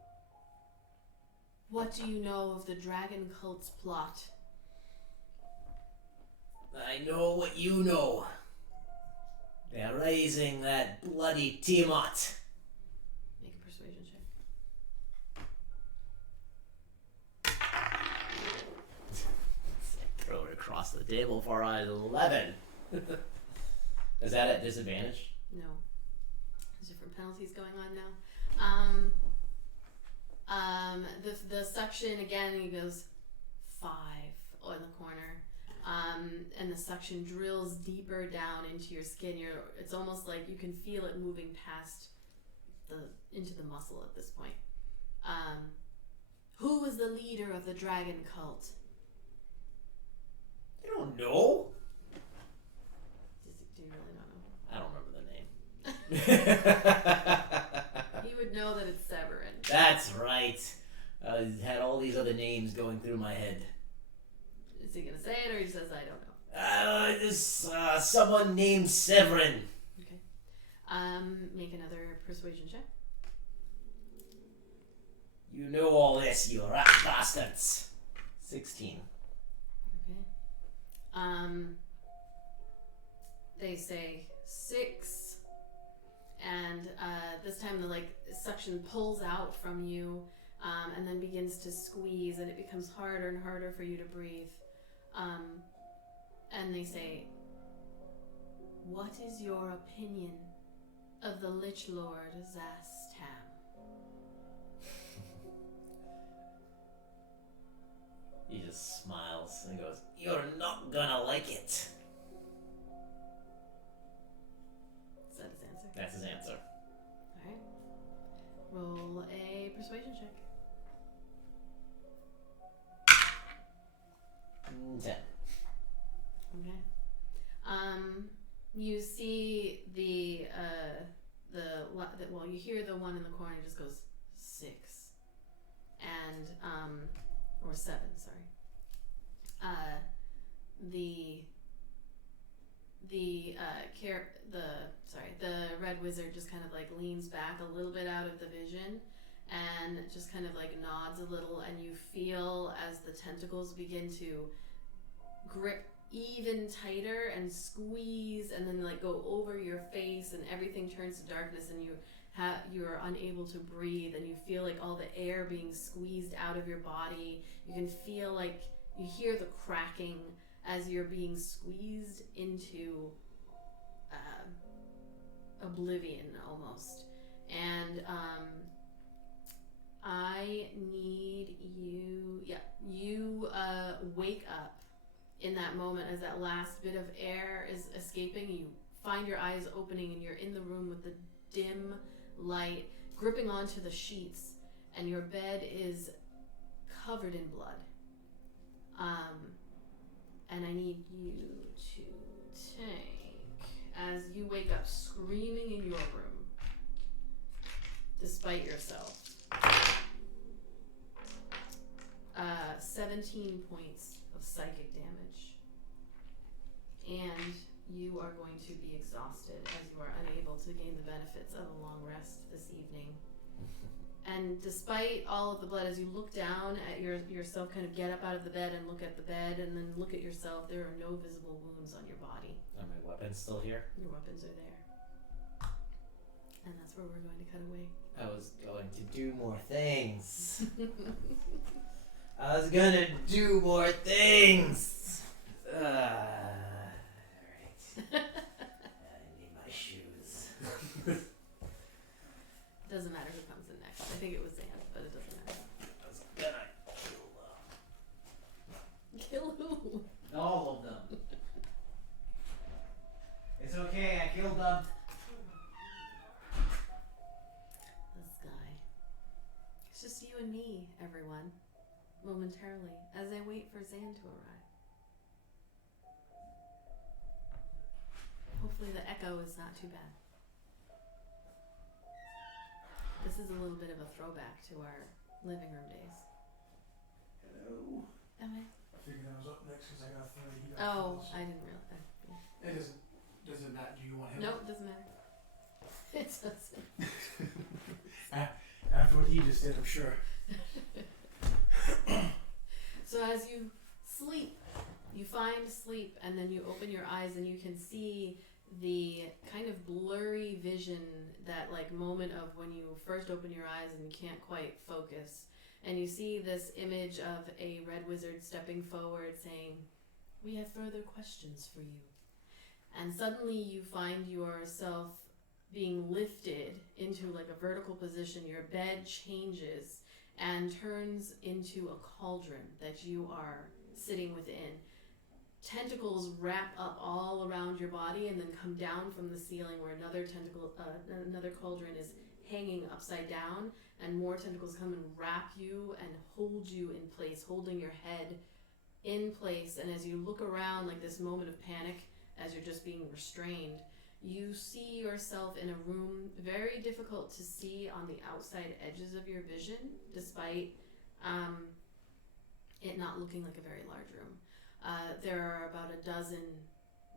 "What do you know of the dragon cult's plot?" I know what you know. They're raising that bloody Tiamat. Make a persuasion check. Throw it across the table for an 11. Is that at disadvantage? No. There's different penalties going on now. The suction again, he goes 5 on the corner. And the suction drills deeper down into your skin. It's almost like you can feel it moving past into the muscle at this point. Who is the leader of the dragon cult? You don't know. Do you really not know? I don't remember the name. He would know that it's Severin. That's right. I had all these other names going through my head. Is he gonna say it, or he says, "I don't know"? This someone named Severin. Okay. Make another persuasion check. You know all this, you rat bastards. 16. Okay. They say 6, and this time the suction pulls out from you, and then begins to squeeze, and it becomes harder and harder for you to breathe. And they say, "What is your opinion of the Lich Lord Zastam?" He just smiles and goes, "You're not gonna like it." Is that his answer? That's his answer. Alright. Roll a persuasion check. 10. Okay. You see you hear the one in the corner just goes 6, and or 7, sorry. The red wizard just kind of leans back a little bit out of the vision, and just kind of nods a little, and you feel as the tentacles begin to grip even tighter and squeeze, and then go over your face, and everything turns to darkness, and you're unable to breathe, and you feel all the air being squeezed out of your body. You can feel you hear the cracking as you're being squeezed into oblivion almost. And I need you wake up in that moment as that last bit of air is escaping. You find your eyes opening, and you're in the room with the dim light gripping onto the sheets, and your bed is covered in blood. And I need you to take, as you wake up screaming in your room, despite yourself, 17 points of psychic damage. And you are going to be exhausted as you are unable to gain the benefits of a long rest this evening. And despite all of the blood, as you look down at yourself, kind of get up out of the bed and look at the bed, and then look at yourself, there are no visible wounds on your body. Are my weapons still here? Your weapons are there. And that's That's where we're going to cut away. I was going to do more things. I was gonna do more things. Alright. I need my shoes. Doesn't matter who comes in next. I think it was Zan, but it doesn't matter. I was gonna Kill who? all of them. It's okay, I killed them. This guy. It's just you and me, everyone. Momentarily, as I wait for Zan to arrive. Hopefully the echo is not too bad. This is a little bit of a throwback to our living room days. Hello. Okay. I figured I was up next because I got 30. He got Oh, 30, so- I didn't realize. It doesn't matter. Do you want him? Nope, doesn't matter. It doesn't. After what he just did, I'm sure. So as you sleep, you find sleep, and then you open your eyes and you can see the kind of blurry vision, that like moment of when you first open your eyes and you can't quite focus. And you see this image of a red wizard stepping forward saying, "We have further questions for you." And suddenly you find yourself being lifted into like a vertical position. Your bed changes and turns into a cauldron that you are sitting within. Tentacles wrap up all around your body and then come down from the ceiling, where another cauldron is hanging upside down, and more tentacles come and wrap you and hold you in place, holding your head in place. And as you look around, like this moment of panic, as you're just being restrained, you see yourself in a room very difficult to see on the outside edges of your vision, despite it not looking like a very large room. There are about a dozen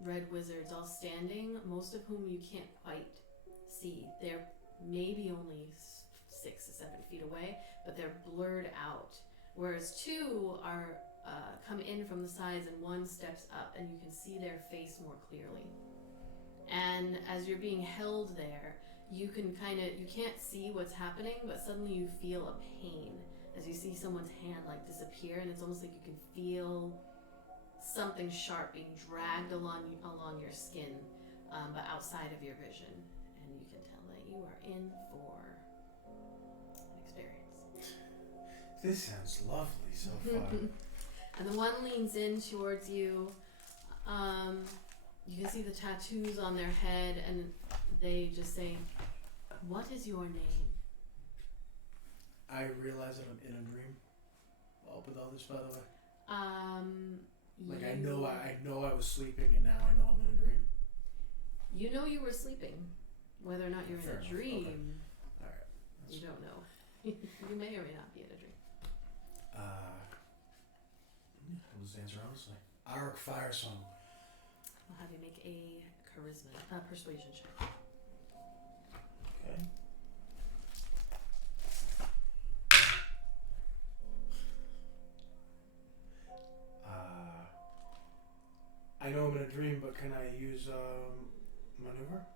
red wizards all standing, most of whom you can't quite see. They're maybe only 6 to 7 feet away, but they're blurred out. Whereas 2 are come in from the sides, and 1 steps up, and you can see their face more clearly. And as you're being held there, you can't see what's happening, but suddenly you feel a pain as you see someone's hand like disappear, and it's almost like you can feel something sharp being dragged along your skin, but outside of your vision, and you can tell that you are in for an experience. This sounds lovely so far. And the one leans in towards you. You can see the tattoos on their head, and they just say, "What is your name?" I realize that I'm in a dream. Up with all this, by the way. I know I was sleeping, and now I know I'm in a dream. You know you were sleeping. Whether or not you're Fair in a enough. dream, Okay. All right. you don't know. You may or may not be in a dream. Let's answer honestly. Auric Fire Song. I'll have you make a persuasion check. Okay. I know I'm in a dream, but can I use maneuver?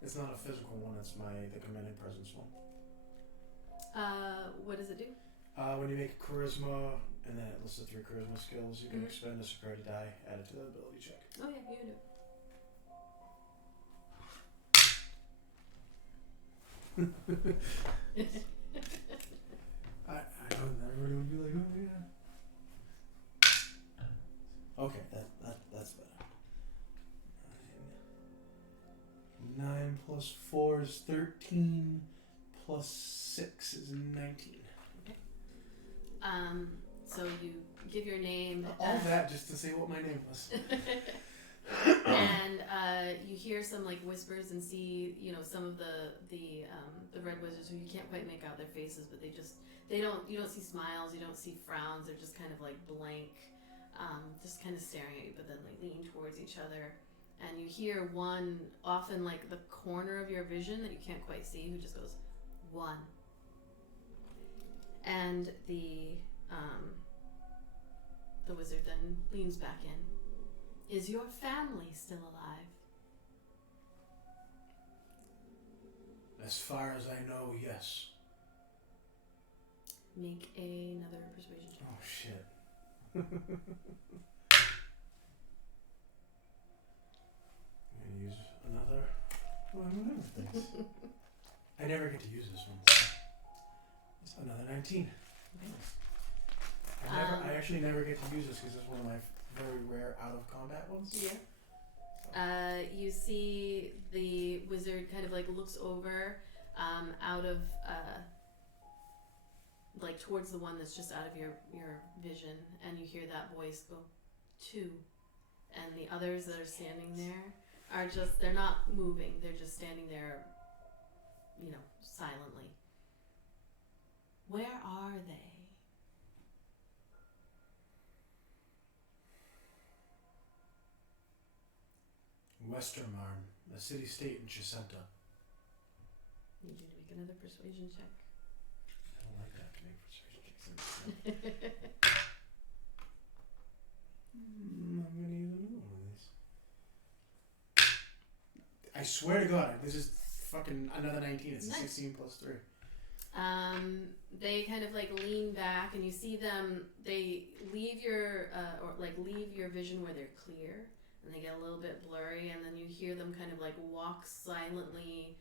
It's not a physical one. It's the commanding presence one. What does it do? When you make charisma, and then it lists the 3 charisma skills, you can expend a superiority die added to the ability check. Oh yeah, you can do it. I know that everybody would be like, oh yeah. Okay, that's better. 9 plus 4 is 13, plus 6 is 19. So you give your name. All that just to say what my name was. And you hear some like whispers and see, some of the red wizards who you can't quite make out their faces, but you don't see smiles, you don't see frowns, they're just kind of like blank, just kind of staring at you, but then like lean towards each other. And you hear one off in like the corner of your vision that you can't quite see, who just goes, 1. And the wizard then leans back in. Is your family still alive? As far as I know, yes. Make another persuasion check. Oh shit. I'm gonna use another. Well, whatever things. I never get to use this one. So. It's another 19. Okay. I actually never get to use this because it's one of my very rare out of combat ones. Yeah. You see the wizard kind of like looks over out of like towards the one that's just out of your vision, and you hear that voice go, 2. And the others that are standing there are just, they're not moving, they're just standing there, you know, silently. Where are they? Westermarn, a city-state in Chisenta. Need you to make another persuasion check. I don't like that to make persuasion checks. I'm gonna use another one of these. I swear to God, this is fucking another 19. It's Nice. a 16 plus 3. They kind of like lean back, and you see them. They leave your leave your vision where they're clear, and they get a little bit blurry, and then you hear them kind of like walk silently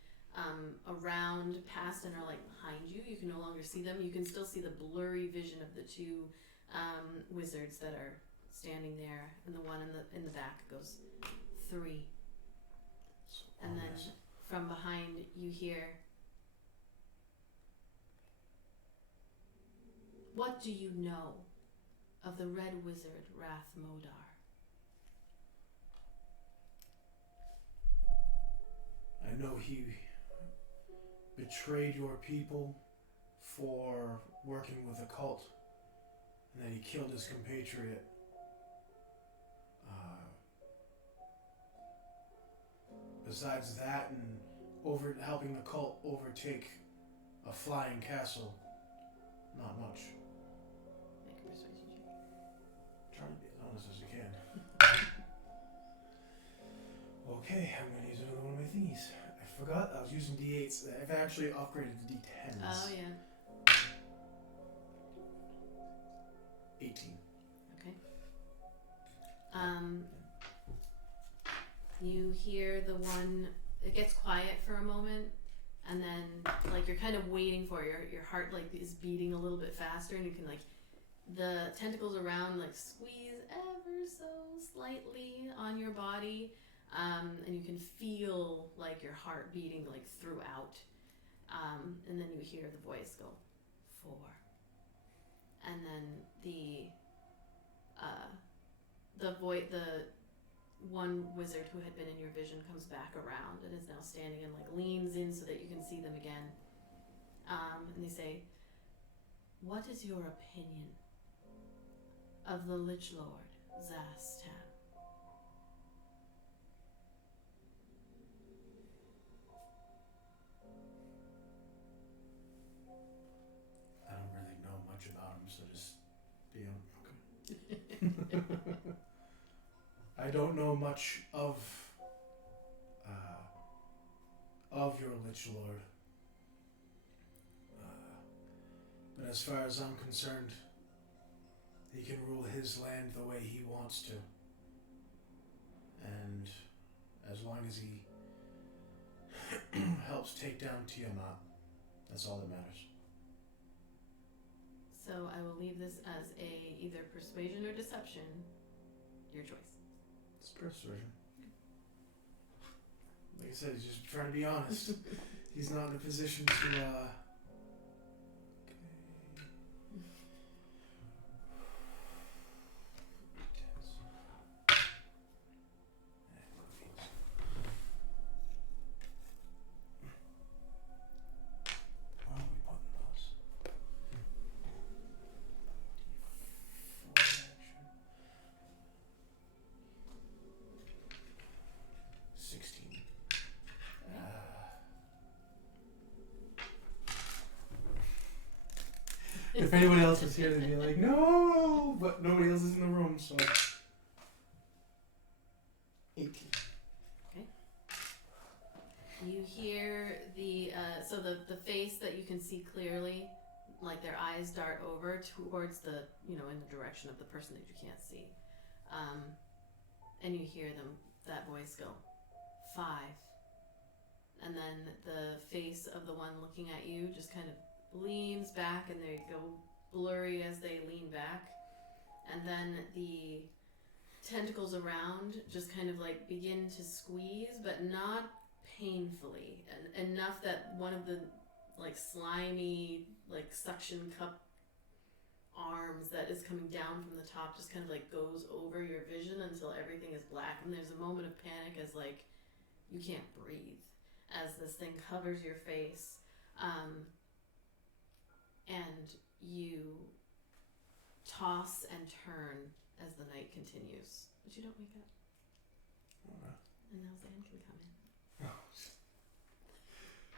around past and are like behind you. You can no longer see them. You can still see the blurry vision of the 2 wizards that are standing there, and the one in the back goes 3, and then from behind you hear, "What do you know of the Red Wizard Rath Modar?" I know he betrayed your people for working with a cult, and then he killed his compatriot. Besides that, and helping the cult overtake a flying castle, not much. Make a persuasion check. Trying to be as honest as you can. Okay, I'm gonna use another one of my thingies. I forgot I was using D8s. I've actually upgraded to D10s. Oh yeah. 18. Okay. You hear the one. It gets quiet for a moment, and then like you're kind of waiting for your heart like is beating a little bit faster, and you can like the tentacles around like squeeze ever so slightly on your body, and you can feel like your heart beating like throughout, and then you hear the voice go 4, and then the one wizard who had been in your vision comes back around and is now standing and like leans in so that you can see them again, and they say, "What is your opinion of the Lich Lord Zastan?" I don't really know much about him, so just be on. Okay. I don't know much of your Lich Lord. But as far as I'm concerned, he can rule his land the way he wants to. And as long as he helps take down Tiamat, that's all that matters. So I will leave this as a either persuasion or deception, your choice. It's persuasion. Like I said, he's just trying to be honest. He's not in a position to, Okay. Where are we putting those? D4 action. 16. If anyone else was here, they'd be like, no! But nobody else is in the room, so. 18. You hear the so the face that you can see clearly, like their eyes dart over towards the, in the direction of the person that you can't see. And you hear that voice go, 5. And then the face of the one looking at you just kind of leans back, and they go blurry as they lean back. And then the tentacles around just kind of like begin to squeeze, but not painfully, and enough that one of the like slimy like suction cup arms that is coming down from the top just kind of like goes over your vision until everything is black, and there's a moment of panic as like you can't breathe as this thing covers your face, and you toss and turn as the night continues, but you don't wake up. Okay. And now Zan can come in.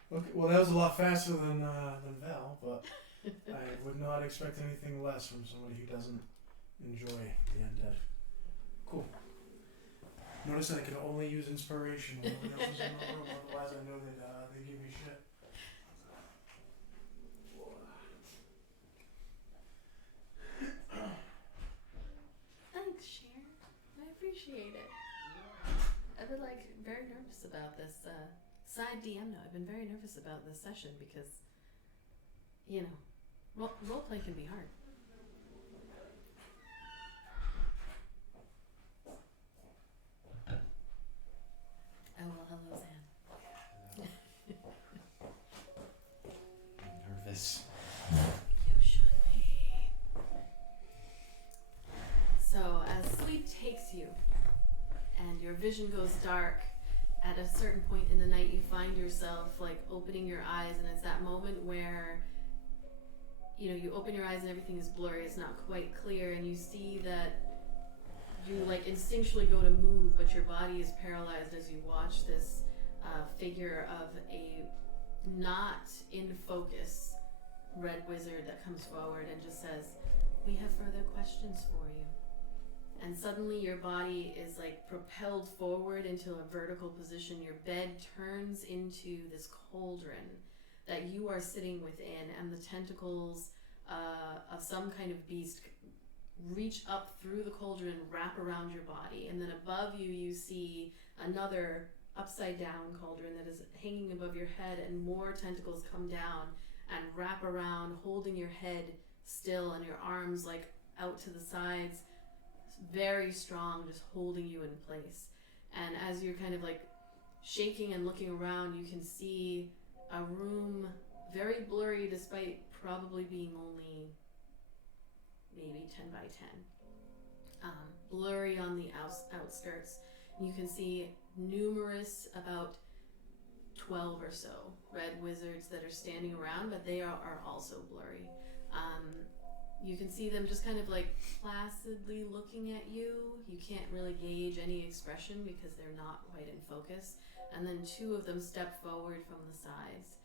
Okay, well, that was a lot faster than Val, but I would not expect anything less from somebody who doesn't enjoy the undead. Cool. Notice that I can only use inspiration when nobody else is in the room, otherwise I know that they give me shit. Thanks, Sharon. I appreciate it. I've been like very nervous about this. Side DM note, I've been very nervous about this session because, roleplay can be hard. Oh, well, hello, Zan. I'm nervous. You should be. So, as sleep takes you and your vision goes dark, at a certain point in the night you find yourself like opening your eyes, and it's that moment where you open your eyes and everything is blurry, it's not quite clear, and you see that you like instinctually go to move, but your body is paralyzed as you watch this figure of a not in focus red wizard that comes forward and just says, "We have further questions for you." And suddenly your body is like propelled forward into a vertical position. Your bed turns into this cauldron that you are sitting within, and the tentacles of some kind of beast reach up through the cauldron and wrap around your body. And then above you, you see another upside down cauldron that is hanging above your head, and more tentacles come down and wrap around, holding your head still and your arms like out to the sides, very strong, just holding you in place. And as you're kind of like shaking and looking around, you can see a room very blurry despite probably being only maybe 10 by 10. Blurry on the outskirts. You can see numerous, about 12 or so red wizards that are standing around, but they are also blurry. You can see them just kind of like placidly looking at you. You can't really gauge any expression because they're not quite in focus. And then 2 of them step forward from the sides.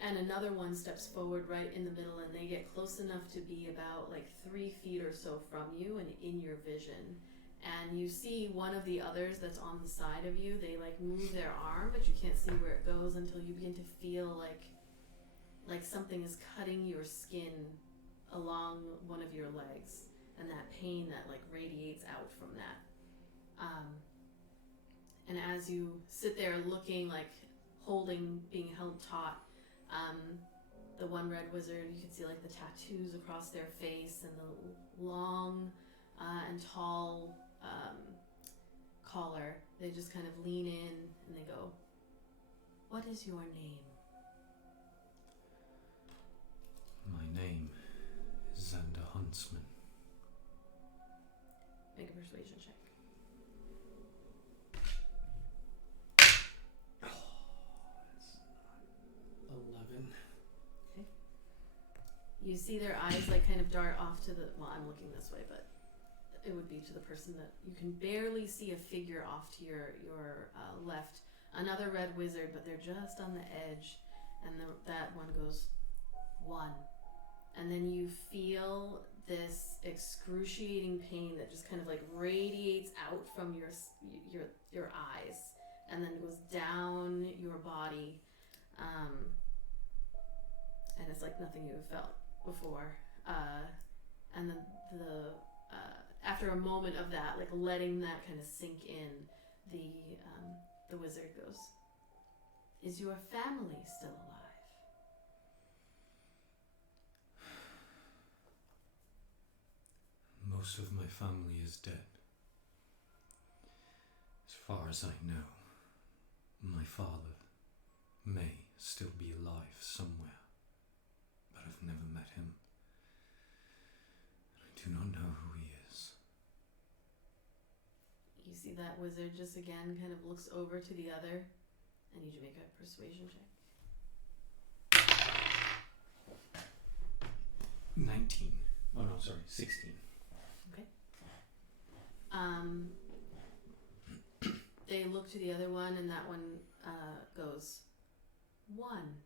And another one steps forward right in the middle, and they get close enough to be about like 3 feet or so from you and in your vision. And you see one of the others that's on the side of you. They like move their arm, but you can't see where it goes until you begin to feel like something is cutting your skin along one of your legs, and that pain that like radiates out from that. And as you sit there looking, like being held taut, the one red wizard, you can see like the tattoos across their face and the long and tall collar. They just kind of lean in and they go, "What is your name?" My name is Xander Huntsman. Make a persuasion check. It's 11. Okay. You see their eyes like kind of dart off to the, well, I'm looking this way, but it would be to the person that you can barely see a figure off to your left. Another red wizard, but they're just on the edge, and that one goes, 1. And then you feel this excruciating pain that just kind of like radiates out from your eyes, and then goes down your body, and it's like nothing you have felt before. And then after a moment of that, like letting that kind of sink in, the wizard goes, "Is your family still alive?" Most of my family is dead. As far as I know, my father may still be alive somewhere, but I've never met him. I do not know who he is. You see that wizard just again kind of looks over to the other. I need you to make a persuasion check. 19. Oh no, sorry, 16. They look to the other one, and that one goes, 1.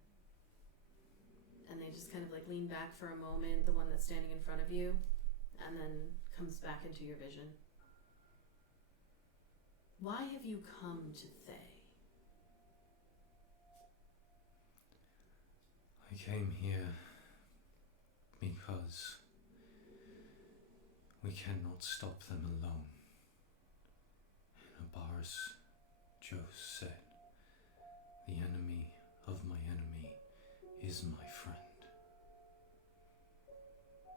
And they just kind of like lean back for a moment, the one that's standing in front of you, and then comes back into your vision. Why have you come to Thay? I came here because we cannot stop them alone. As Joe said, the enemy of my enemy is my friend.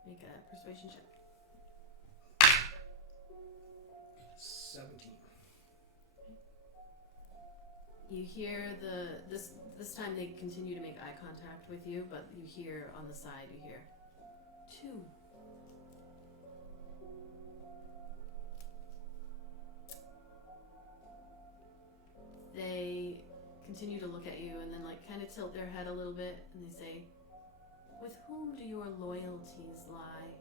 Make a persuasion check. 17. You hear this time they continue to make eye contact with you, but you hear on the side, you hear 2. They continue to look at you and then like kind of tilt their head a little bit, and they say, "With whom do your loyalties lie?"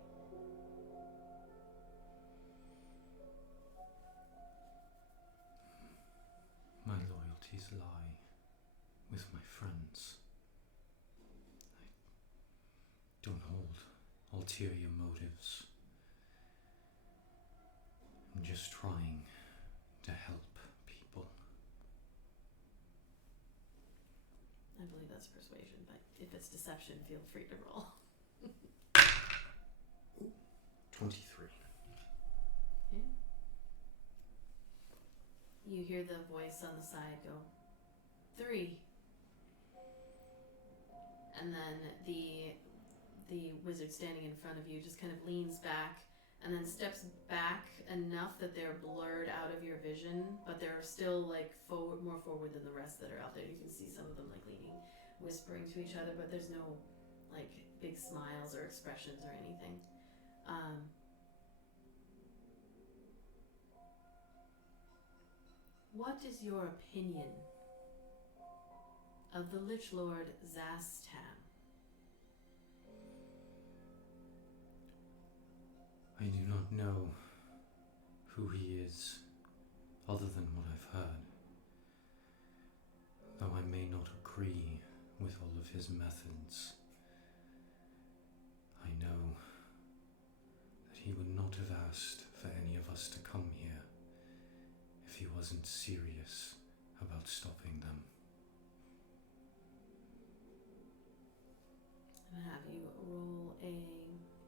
My loyalties lie with my friends. I don't hold ulterior motives. I'm just trying to help people. I believe that's persuasion, but if it's deception, feel free to roll. 23. Yeah. You hear the voice on the side go, 3. And then the wizard standing in front of you just kind of leans back and then steps back enough that they're blurred out of your vision, but they're still like more forward than the rest that are out there. You can see some of them like leaning, whispering to each other, but there's no like big smiles or expressions or anything. What is your opinion of the Lich Lord Zastam? I do not know who he is, other than what I've heard. Though I may not agree with all of his methods, I know that he would not have asked for any of us to come here if he wasn't serious about stopping them. I'm gonna have you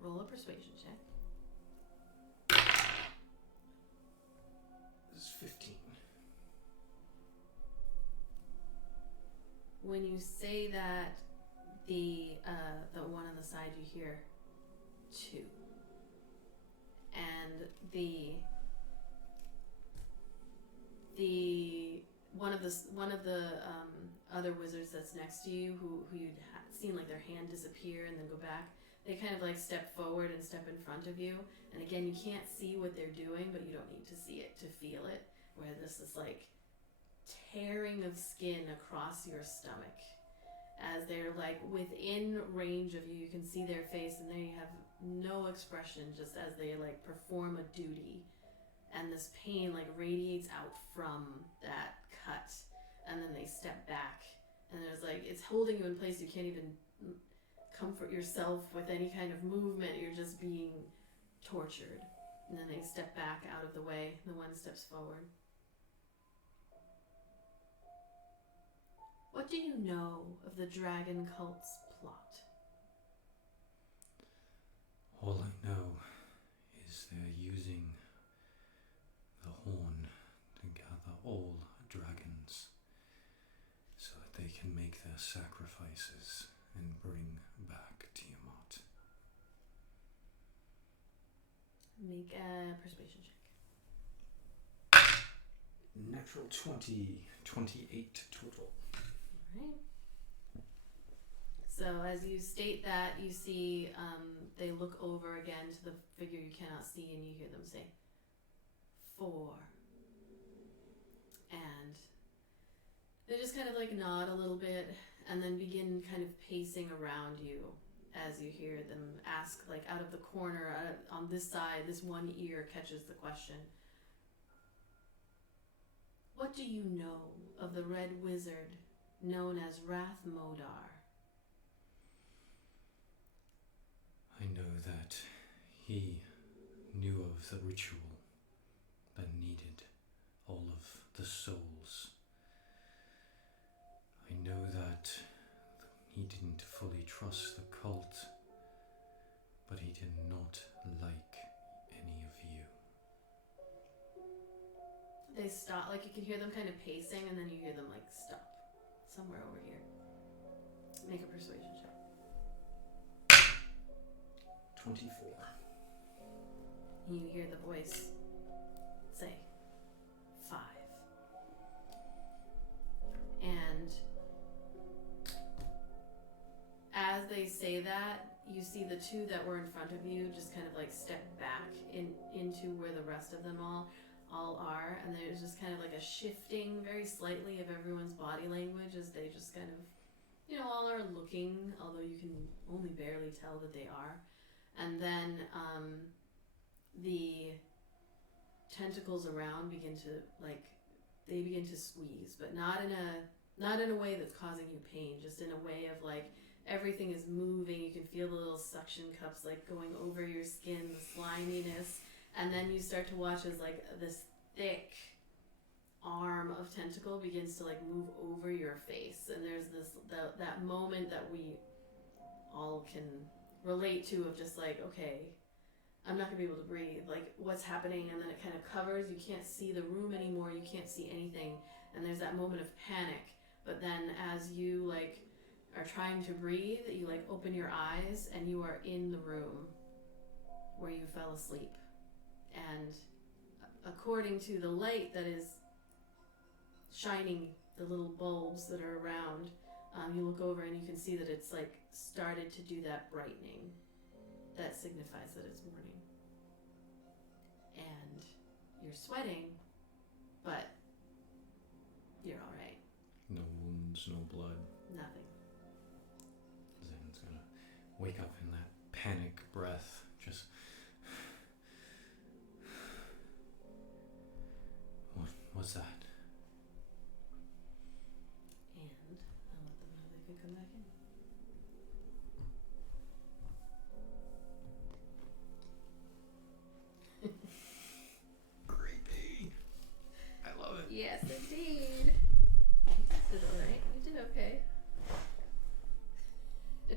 roll a persuasion check. This is 15. When you say that, the one on the side, you hear 2, and the one of the other wizards that's next to you, who you'd seen like their hand disappear and then go back, they kind of like step forward and step in front of you, and again you can't see what they're doing, but you don't need to see it to feel it, where this is like tearing of skin across your stomach as they're like within range of you. You can see their face and they have no expression, just as they like perform a duty, and this pain like radiates out from that cut, and then they step back, and there's like, it's holding you in place. You can't even comfort yourself with any kind of movement. You're just being tortured. And then they step back out of the way. The one steps forward. What do you know of the dragon cult's plot? All I know is they're using the horn to gather all dragons so that they can make their sacrifices and bring back Tiamat. Make a persuasion check. Natural 20, 28 total. Alright. So as you state that, you see they look over again to the figure you cannot see, and you hear them say, 4. And they just kind of like nod a little bit and then begin kind of pacing around you as you hear them ask, like out of the corner on this side, this one ear catches the question. What do you know of the red wizard known as Rath Modar? I know that he knew of the ritual that needed all of the souls. I know that he didn't fully trust the cult, but he did not like any of you. They stop, like you can hear them kind of pacing, and then you hear them like stop somewhere over here. Make a persuasion check. 24. And you hear the voice say 5. And as they say that, you see the 2 that were in front of you just kind of like step back into where the rest of them all are, and there's just kind of like a shifting very slightly of everyone's body language as they just kind of, all are looking, although you can only barely tell that they are. And then the tentacles around begin to squeeze, but not in a way that's causing you pain, just in a way of like everything is moving. You can feel the little suction cups like going over your skin, the sliminess, and then you start to watch as like this thick arm of tentacle begins to like move over your face, and there's that moment that we all can relate to of just like, okay, I'm not gonna be able to breathe, like what's happening? And then it kind of covers, you can't see the room anymore, you can't see anything, and there's that moment of panic. But then as you like are trying to breathe, you like open your eyes and you are in the room where you fell asleep. And according to the light that is shining, the little bulbs that are around, you look over and you can see that it's like started to do that brightening that signifies that it's morning. And you're sweating, but you're all right. No wounds, no blood. Nothing. Zen's gonna wake up in that panic breath, just... What's that? And I'll let them know they can come back in. Creepy. I love it. Yes, indeed. You did all right. You did okay. I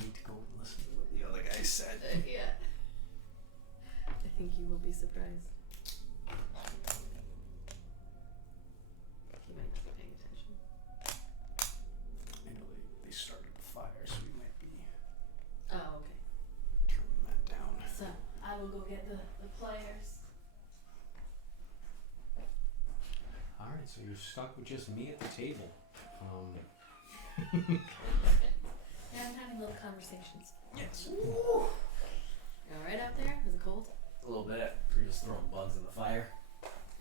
need to go and listen to what the other guy said. Yeah. I think you will be surprised. You might not be paying attention. I know they started the fire, so we might be Oh, okay. turning that down. So, I will go get the pliers. Alright, so you're stuck with just me at the table. Yeah, I'm having little conversations. Yes. You alright out there? Is it cold? A little bit. We're just throwing bugs in the fire.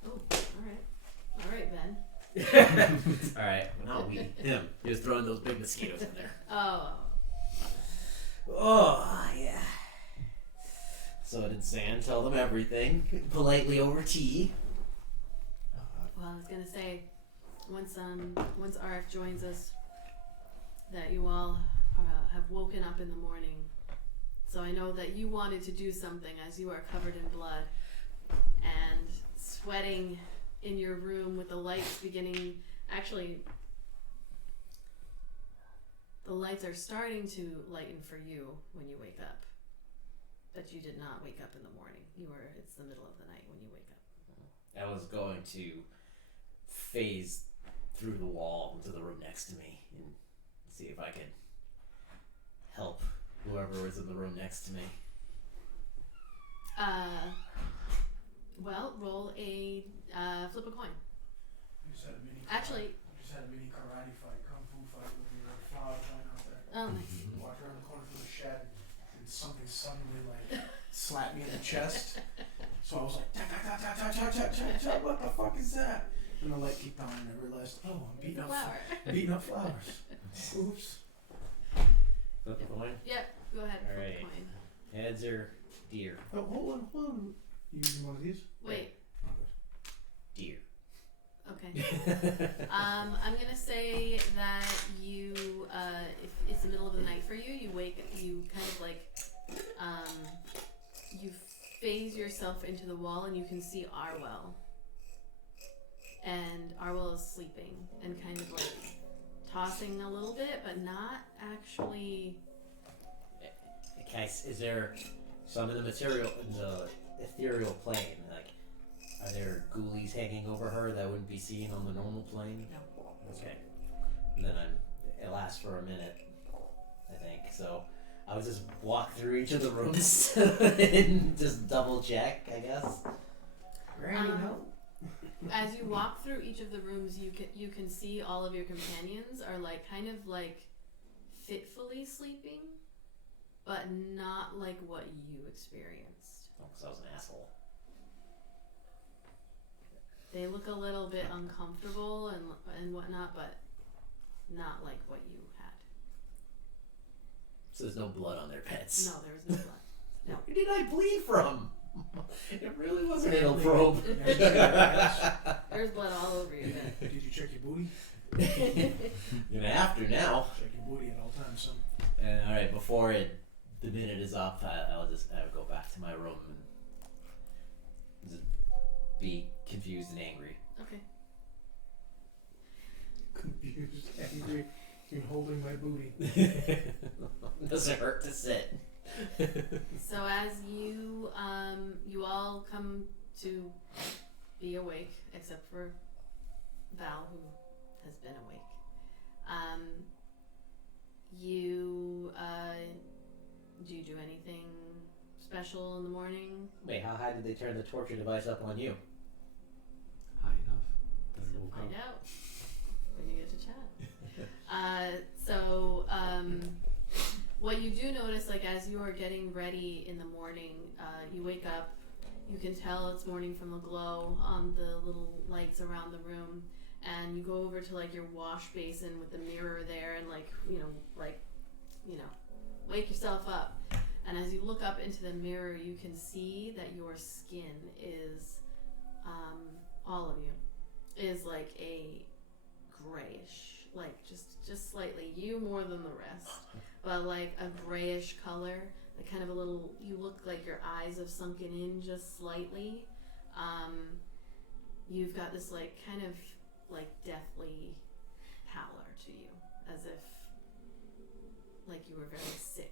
Oh, alright. Alright, Ben. Alright, well not we. Him. He was throwing those big mosquitoes in there. Oh. Oh, yeah. So did Zan tell them everything, politely over tea. Well, I was gonna say, once RF joins us, that you all have woken up in the morning. So I know that you wanted to do something as you are covered in blood and sweating in your room with the lights beginning. Actually, the lights are starting to lighten for you when you wake up. But you did not wake up in the morning. It's the middle of the night when you wake up. I was going to phase through the wall into the room next to me and see if I could help whoever was in the room next to me. Well, roll a flip a coin. You just had a mini. Actually, You just had a mini karate fight, kung fu fight with your flower plant out there. oh, nice. You walked around the corner from the shed, and something suddenly like slapped me in the chest. So I was like, tap, tap, tap, tap, tap, tap, tap, tap, what the fuck is that? And the light kicked on, and I realized, oh, I'm beating up flowers. Oops. Flip a coin? Yep, go ahead. All Flip right. a coin. Heads or deer? Oh, hold on. You using one of these? Wait. Deer. Okay. I'm gonna say that you, if it's the middle of the night for you, you kind of like, you phase yourself into the wall and you can see Arwell. And Arwell is sleeping and kind of like tossing a little bit, but not actually. Okay, is there? So I'm in the ethereal plane. Like, are there ghoulies hanging over her that wouldn't be seen on the normal plane? No. Okay. And then it lasts for a minute, I think. So I would just walk through each of the rooms and just double check, I guess. Granny, no. As you walk through each of the rooms, you can see all of your companions are like kind of like fitfully sleeping, but not like what you experienced. Oh, because I was an asshole. They look a little bit uncomfortable and whatnot, but not like what you had. So there's no blood on their pets. No, there was no blood. No. Where did I bleed from? It really was an anal probe. There's blood all over your bed. Did you check your booty? You're gonna have to now. Check your booty at all times, son. And all right, before the minute is up, I'll go back to my room and just be confused and angry. Okay. Confused, angry. You're holding my booty. Doesn't hurt to sit. So as you all come to be awake, except for Val, who has been awake. Do you do anything special in the morning? Wait, how high did they turn the torture device up on you? High enough. Then So we'll find go. out when you get to chat. What you do notice, like as you are getting ready in the morning, you wake up. You can tell it's morning from the glow on the little lights around the room, and you go over to like your wash basin with the mirror there, and wake yourself up. And as you look up into the mirror, you can see that your skin is, all of you, is like a grayish, like just slightly, you more than the rest, but like a grayish color, like kind of a little, you look like your eyes have sunken in just slightly. You've got this like kind of like deathly pallor to you, as if like you were very sick.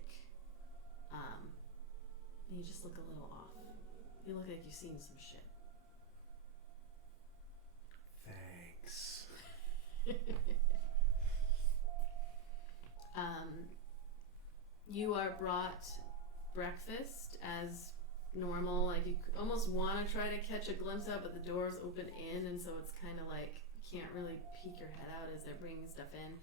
And you just look a little off. You look like you've seen some shit. Thanks. You are brought breakfast as normal. Like you almost want to try to catch a glimpse out, but the doors open in, and so it's kind of like you can't really peek your head out as they're bringing stuff in.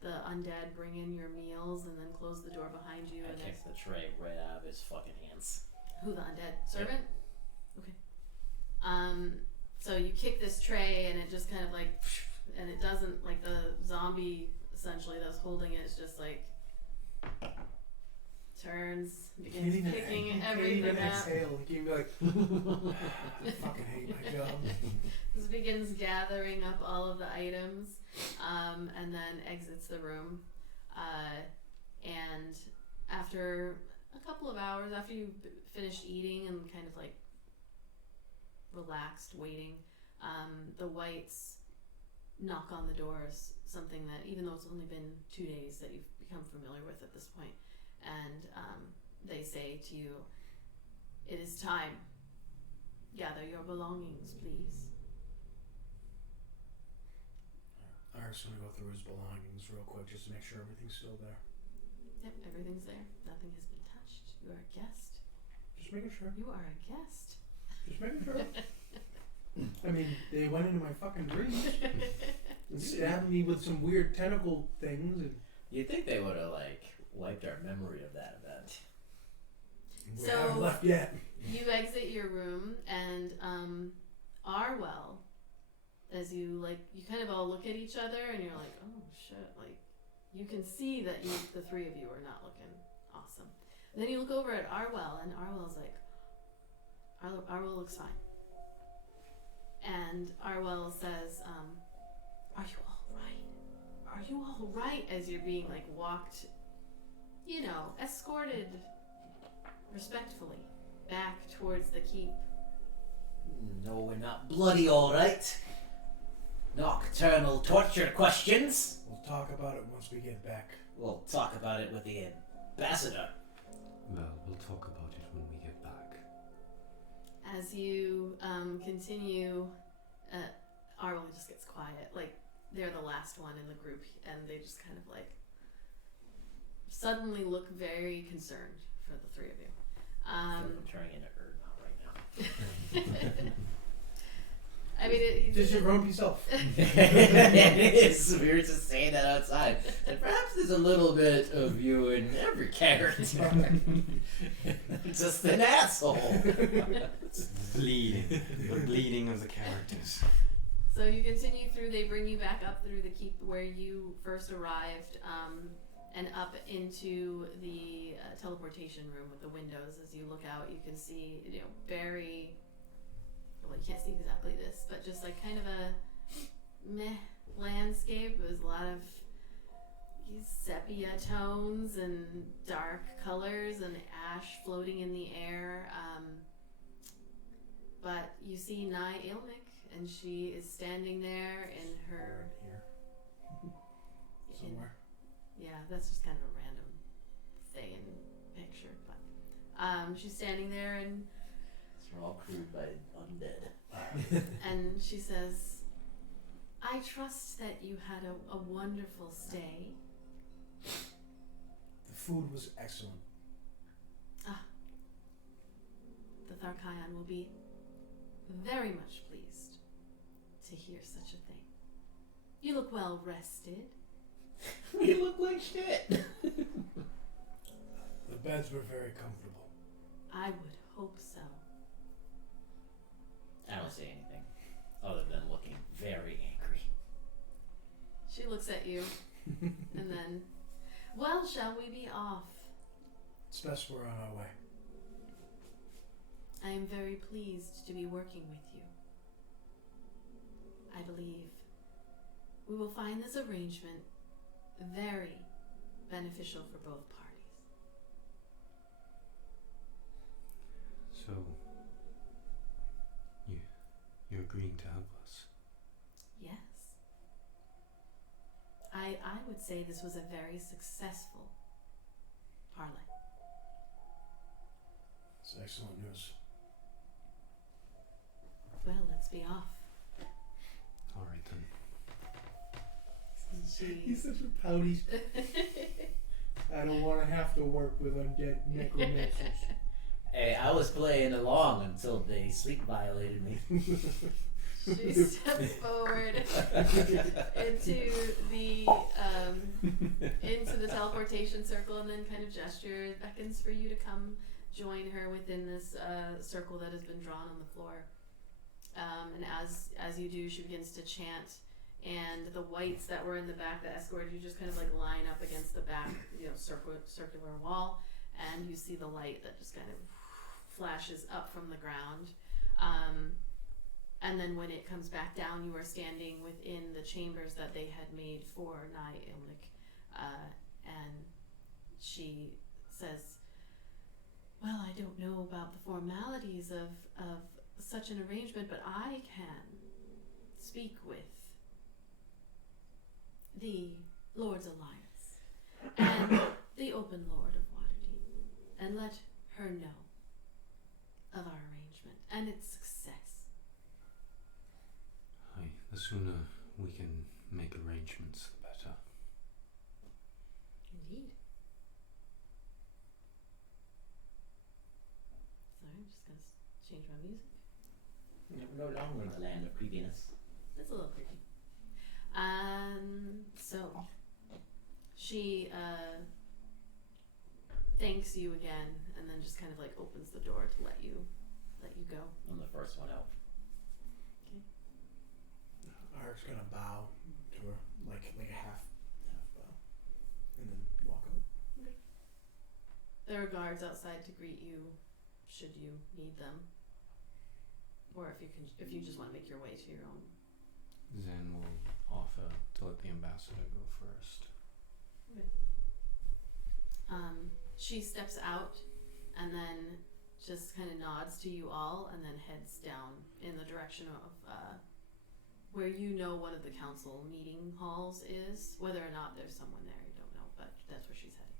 The undead bring in your meals and then close the door behind you. I And kicked the tray right out of his fucking hands. who, the undead servant? Okay. So you kick this tray and it just kind of like, and it doesn't, like the zombie essentially that's holding it is just like turns, begins picking everything up. Exhale. You can be like, I fucking hate my job. Just begins gathering up all of the items, and then exits the room. And after a couple of hours, after you finished eating and kind of like relaxed, waiting, The whites knock on the doors, something that, even though it's only been 2 days, that you've become familiar with at this point, and they say to you, "It is time. Gather your belongings, please." Eric's gonna go through his belongings real quick just to make sure everything's still there. Yep, everything's there. Nothing has been touched. You are a guest. Just making sure. You are a guest. Just making sure. I mean, they went into my fucking dreams and stabbed me with some weird tentacle things, and You'd think they would have wiped our memory of that event. we So- haven't left yet. You exit your room, and Arwell, as you kind of all look at each other, and you're like, "Oh shit!" You can see that the three of you are not looking awesome. And then you look over at Arwell, and Arwell's like, Arwell looks fine. And Arwell says, "Are you all right? Are you all right?" As you're being walked, escorted respectfully back towards the keep. No, we're not bloody all right. Nocturnal torture questions. We'll talk about it once we get back. We'll talk about it with the ambassador. Well, we'll talk about it when we get back. As you continue, Arwell just gets quiet. They're the last one in the group, and they just kind of suddenly look very concerned for the three of you. I'm turning into Erdnot right now. I mean, Just your grumpy self. It is. We were just saying that outside. And perhaps there's a little bit of you in every character. Just an asshole. Bleeding. The bleeding of the characters. So you continue through. They bring you back up through the keep where you first arrived, and up into the teleportation room with the windows. As you look out, you can see, very. Well, you can't see exactly this, but just kind of a meh landscape. There's a lot of these sepia tones and dark colors and ash floating in the air. But you see Nye Ilmic, and she is standing there in her. Here. Somewhere. Yeah, that's just kind of a random Thayan picture, but she's standing there, and We're all crewed by undead. and she says, "I trust that you had a wonderful stay." The food was excellent. The Tharchion will be very much pleased to hear such a thing. You look well rested. We look like shit. The beds were very comfortable. I would hope so. I don't say anything other than looking very angry. She looks at you, and then, "Well, shall we be off? It's best we're on our way. I am very pleased to be working with you. I believe we will find this arrangement very beneficial for both parties." So, you're agreeing to help us? Yes. I would say this was a very successful parlay. It's excellent news. Well, let's be off. All right then. And He's such a pouty. I don't want to have to work with undead necromancers. Hey, I was playing along until they sleep violated me. she steps forward into the teleportation circle, and then kind of gestures, beckons for you to come join her within this circle that has been drawn on the floor. And as you do, she begins to chant, and the whites that were in the back that escorted you just kind of line up against the back, circular wall, and you see the light that just kind of flashes up from the ground. And then when it comes back down, you are standing within the chambers that they had made for Nye Ilmic, and she says, "Well, I don't know about the formalities of such an arrangement, but I can speak with the Lord's Alliance and the Open Lord of Waterdeep and let her know of our arrangement and its success. Aye, the sooner we can make arrangements, the better. Indeed. Sorry, I'm just gonna change my music. No longer in the land of creepiness. It's a little creepy. So she thanks you again, and then just kind of like opens the door to let you go. I'm the first one out. Ark's gonna bow to her, like a half bow, and then walk out. There are guards outside to greet you, should you need them, or if you just want to make your way to your own. Zan will offer to let the ambassador go first. She steps out and then just kind of nods to you all and then heads down in the direction of where you know one of the council meeting halls is. Whether or not there's someone there, you don't know, but that's where she's heading.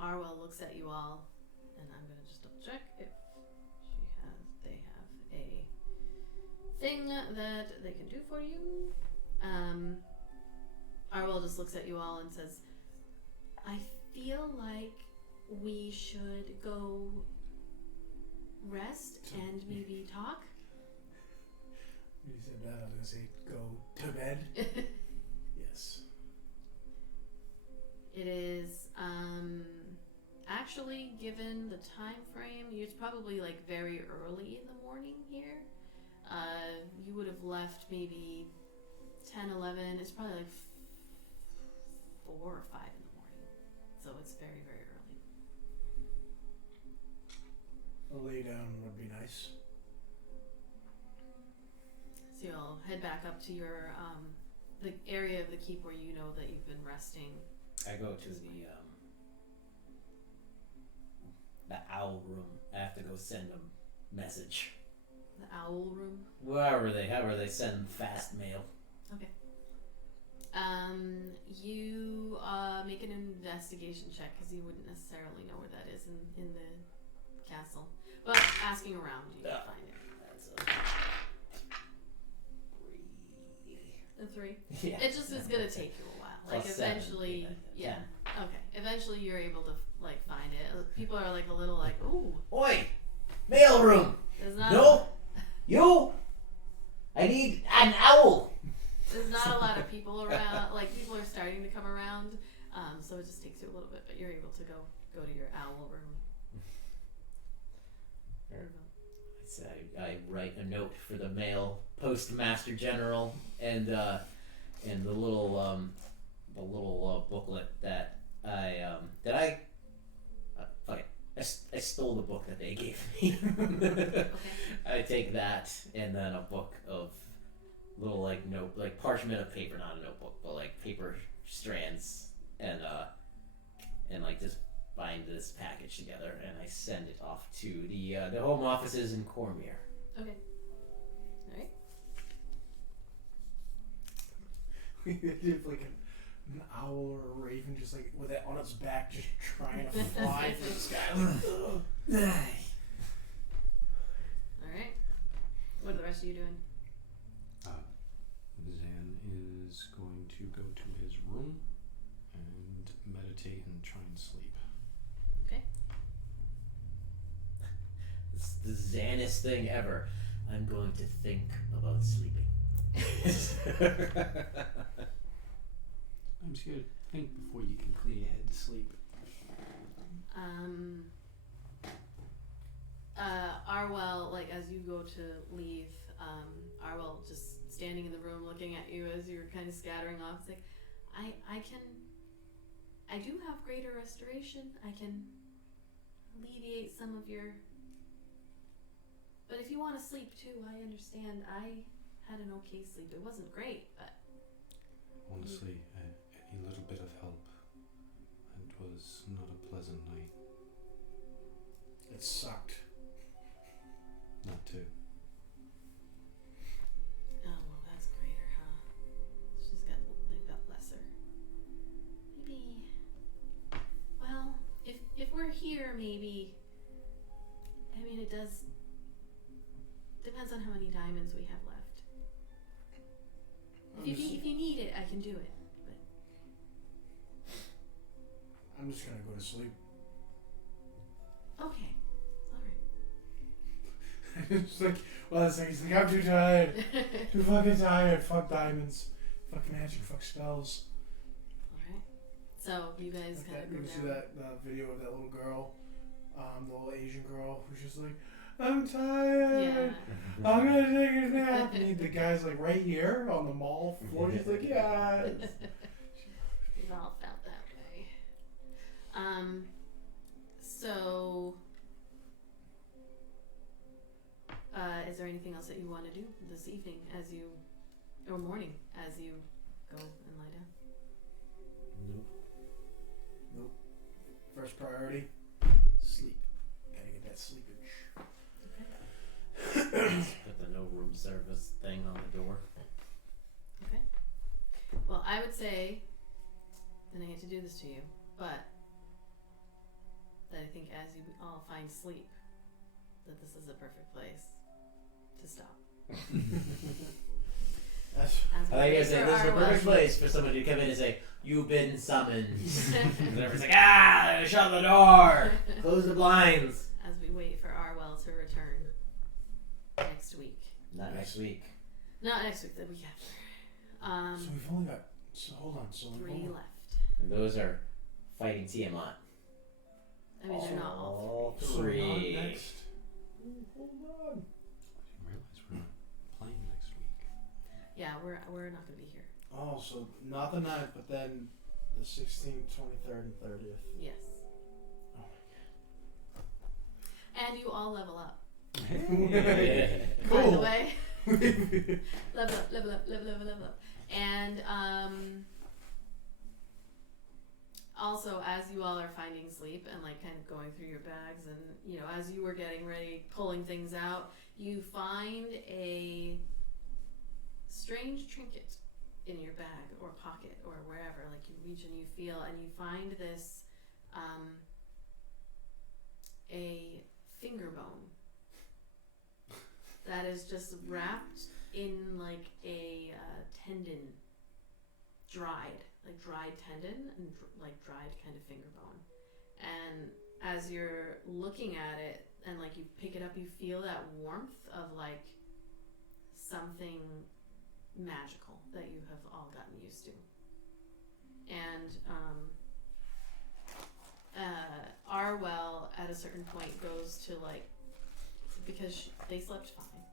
Arwell looks at you all, and I'm gonna just double check if they have a thing that they can do for you. Arwell just looks at you all and says, I feel like we should go rest and maybe talk. You said that, I was gonna say go to bed. Yes. It is actually, given the time frame, it's probably like very early in the morning here. You would have left maybe 10, 11. It's probably like 4 or 5 in the morning. So it's very, very early. A lay down would be nice. So you'll head back up to your the area of the keep where you know that you've been resting. I go to the owl room. I have to go send them message. The owl room. However they send fast mail. Okay. You make an investigation check because you wouldn't necessarily know where that is in the castle. But asking around, you can find it. That's a 3. A 3. Yeah. It just is gonna take you a while. Like Plus eventually, 7. yeah. Okay. Eventually, you're able to like find it. People are like a little like, ooh. Oi! Mail room! There's not. No! You! I need an owl! There's not a lot of people around. Like people are starting to come around. So it just takes you a little bit, but you're able to go to your owl room. I write a note for the mail postmaster general and the little booklet that I stole the book that they gave me. Okay. I take that and then a book of little like parchment of paper, not a notebook, but like paper strands and like just bind this package together and I send it off to the home offices in Cormier. Okay. All right. We have like an owl or a raven just like with it on its back just trying to fly through the sky. Like, All right. What are the rest of you doing? Zan is going to go to his room and meditate and try and sleep. Okay. It's the Xanest thing ever. I'm going to think about sleeping. I'm just gonna think before you can clear your head to sleep. Arwell, like as you go to leave, Arwell just standing in the room looking at you as you're kind of scattering off. It's like, I do have greater restoration. I can alleviate some of your. But if you want to sleep too, I understand. I had an okay sleep. It wasn't great, but. Honestly, any little bit of help. It was not a pleasant night. it sucked. Not to. does. Depends on how many diamonds we have left. If you need it, I can do it. I'm just gonna go to sleep. Okay. All It's like, well, it's like, he's like, I'm too tired. right. Too fucking tired. Fuck diamonds. Fuck magic. Fuck spells. All right. So you guys Like kind that, of you go see down. that video of that little girl, the little Asian girl who's just like, I'm tired. Yeah. I'm gonna take a nap. And the guy's like right here on the mall floor. He's like, yeah. We've all felt that way. So, is there anything else that you want to do this evening or morning as you go and lie down? Nope. First priority, sleep. Gotta get that sleepage. Put the no room service thing on the door. Okay. Well, I would say, and I hate to do this to you, but that I think as you all find sleep, that this is a perfect place to stop. That's I thought you were saying this is the perfect place for somebody to come in and say, "You've been summoned." And everyone's like, "Ah, shut the door, close the blinds." As we wait for Arwell to return next week. Not next week. Not next week, the week after. so we've only got. So hold on. So we've 3 only, left. And those are fighting Tiamat. I mean, they're not all All so three. not next. Ooh, hold on. I didn't realize we're not playing next week. 3. Yeah, we're not going to be here. Oh, so not the 9th, but then the 16th, 23rd, and 30th. Yes. Oh And you all level up. Yeah. By the Cool. way. level up. And also, as you all are finding sleep and like kind of going through your bags, and you know, as you were getting ready, pulling things out, you find a strange trinket in your bag or pocket or wherever. Like you reach and you feel, and you find this a finger bone that is just wrapped in like a tendon, dried tendon and like dried kind of finger bone. And as you're looking at it and like you pick it up, you feel that warmth of like something magical that you have all gotten used to. And Arwell at a certain point goes to like, because they slept fine,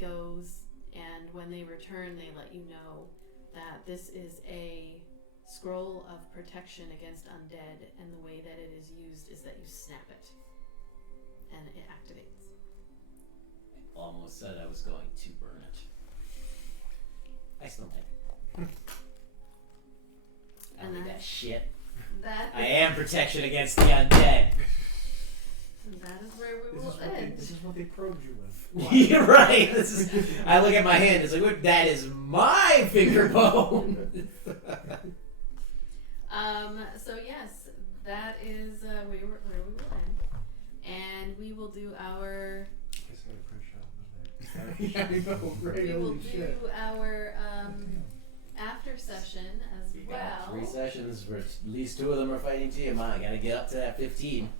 goes, and when they return they let you know that this is a scroll of protection against undead, and the way that it is used is that you snap it and it activates. Almost said I was going to burn it. I still might. I And don't need that- that shit. That I am protection against the undead. that is where we will end. This is what they probed you with. You're right. I look at my hand. It's like, "Look, that is my finger bone." So yes, that is where we will end, and we will do our I guess I gotta print shot another. Yeah, I know, right? we will Holy do shit. our after session as You got well. 3 sessions where at least 2 of them are fighting Tiamat. I gotta get up to that 15.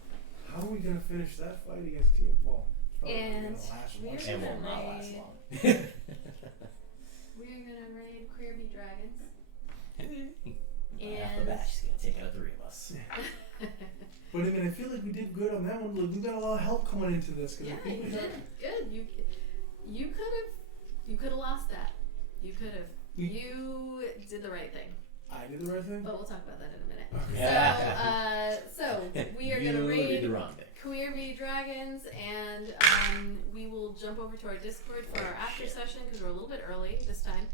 How are we gonna finish that fight against Tia? Well, probably And gonna last we're one. It will not Right. last long. We're gonna raid Queerby Dragons. Off the bat, she's gonna take out 3 of us. But I mean, I feel like we did good on that one. Like, we got a lot of help coming into this. Cause Yeah, I think you we did good. You could have lost that. You could have. You did the right thing. I did the right thing. But we'll talk about that in a minute. Okay. So we are You gonna did raid the wrong thing. Queerby Dragons, and we will jump over to our Discord for our after session because we're a little bit early this time.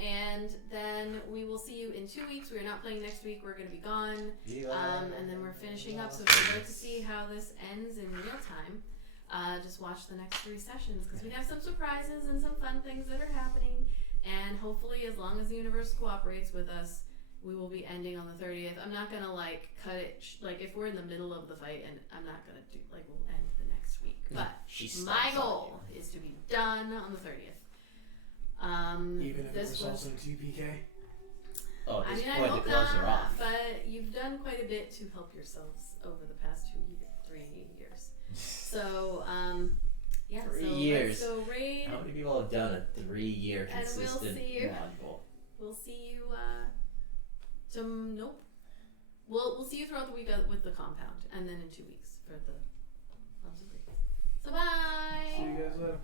And then we will see you in 2 weeks. We're not playing next week. We're going to be gone. And then we're finishing up. So if you'd like to see how this ends in real time, just watch the next 3 sessions because we have some surprises and some fun things that are happening. And hopefully, as long as the universe cooperates with us, we will be ending on the 30th. I'm not going to like cut it, like if we're in the middle of the fight, and I'm not going to do, like we'll end the next week. But She my stomps on goal is to be done on the 30th. Even if it this results was, in TPK. Oh, at I this mean, I point, hope the gloves are not, off. but you've done quite a bit to help yourselves over the past 3 years. So, yeah, 3 so years. let's go raid. How many people have done a 3-year And we'll consistent see you. module? We'll see you, nope. We'll see you throughout the week with the compound, and then in 2 weeks for the Loves of Greece. So bye! See you guys later.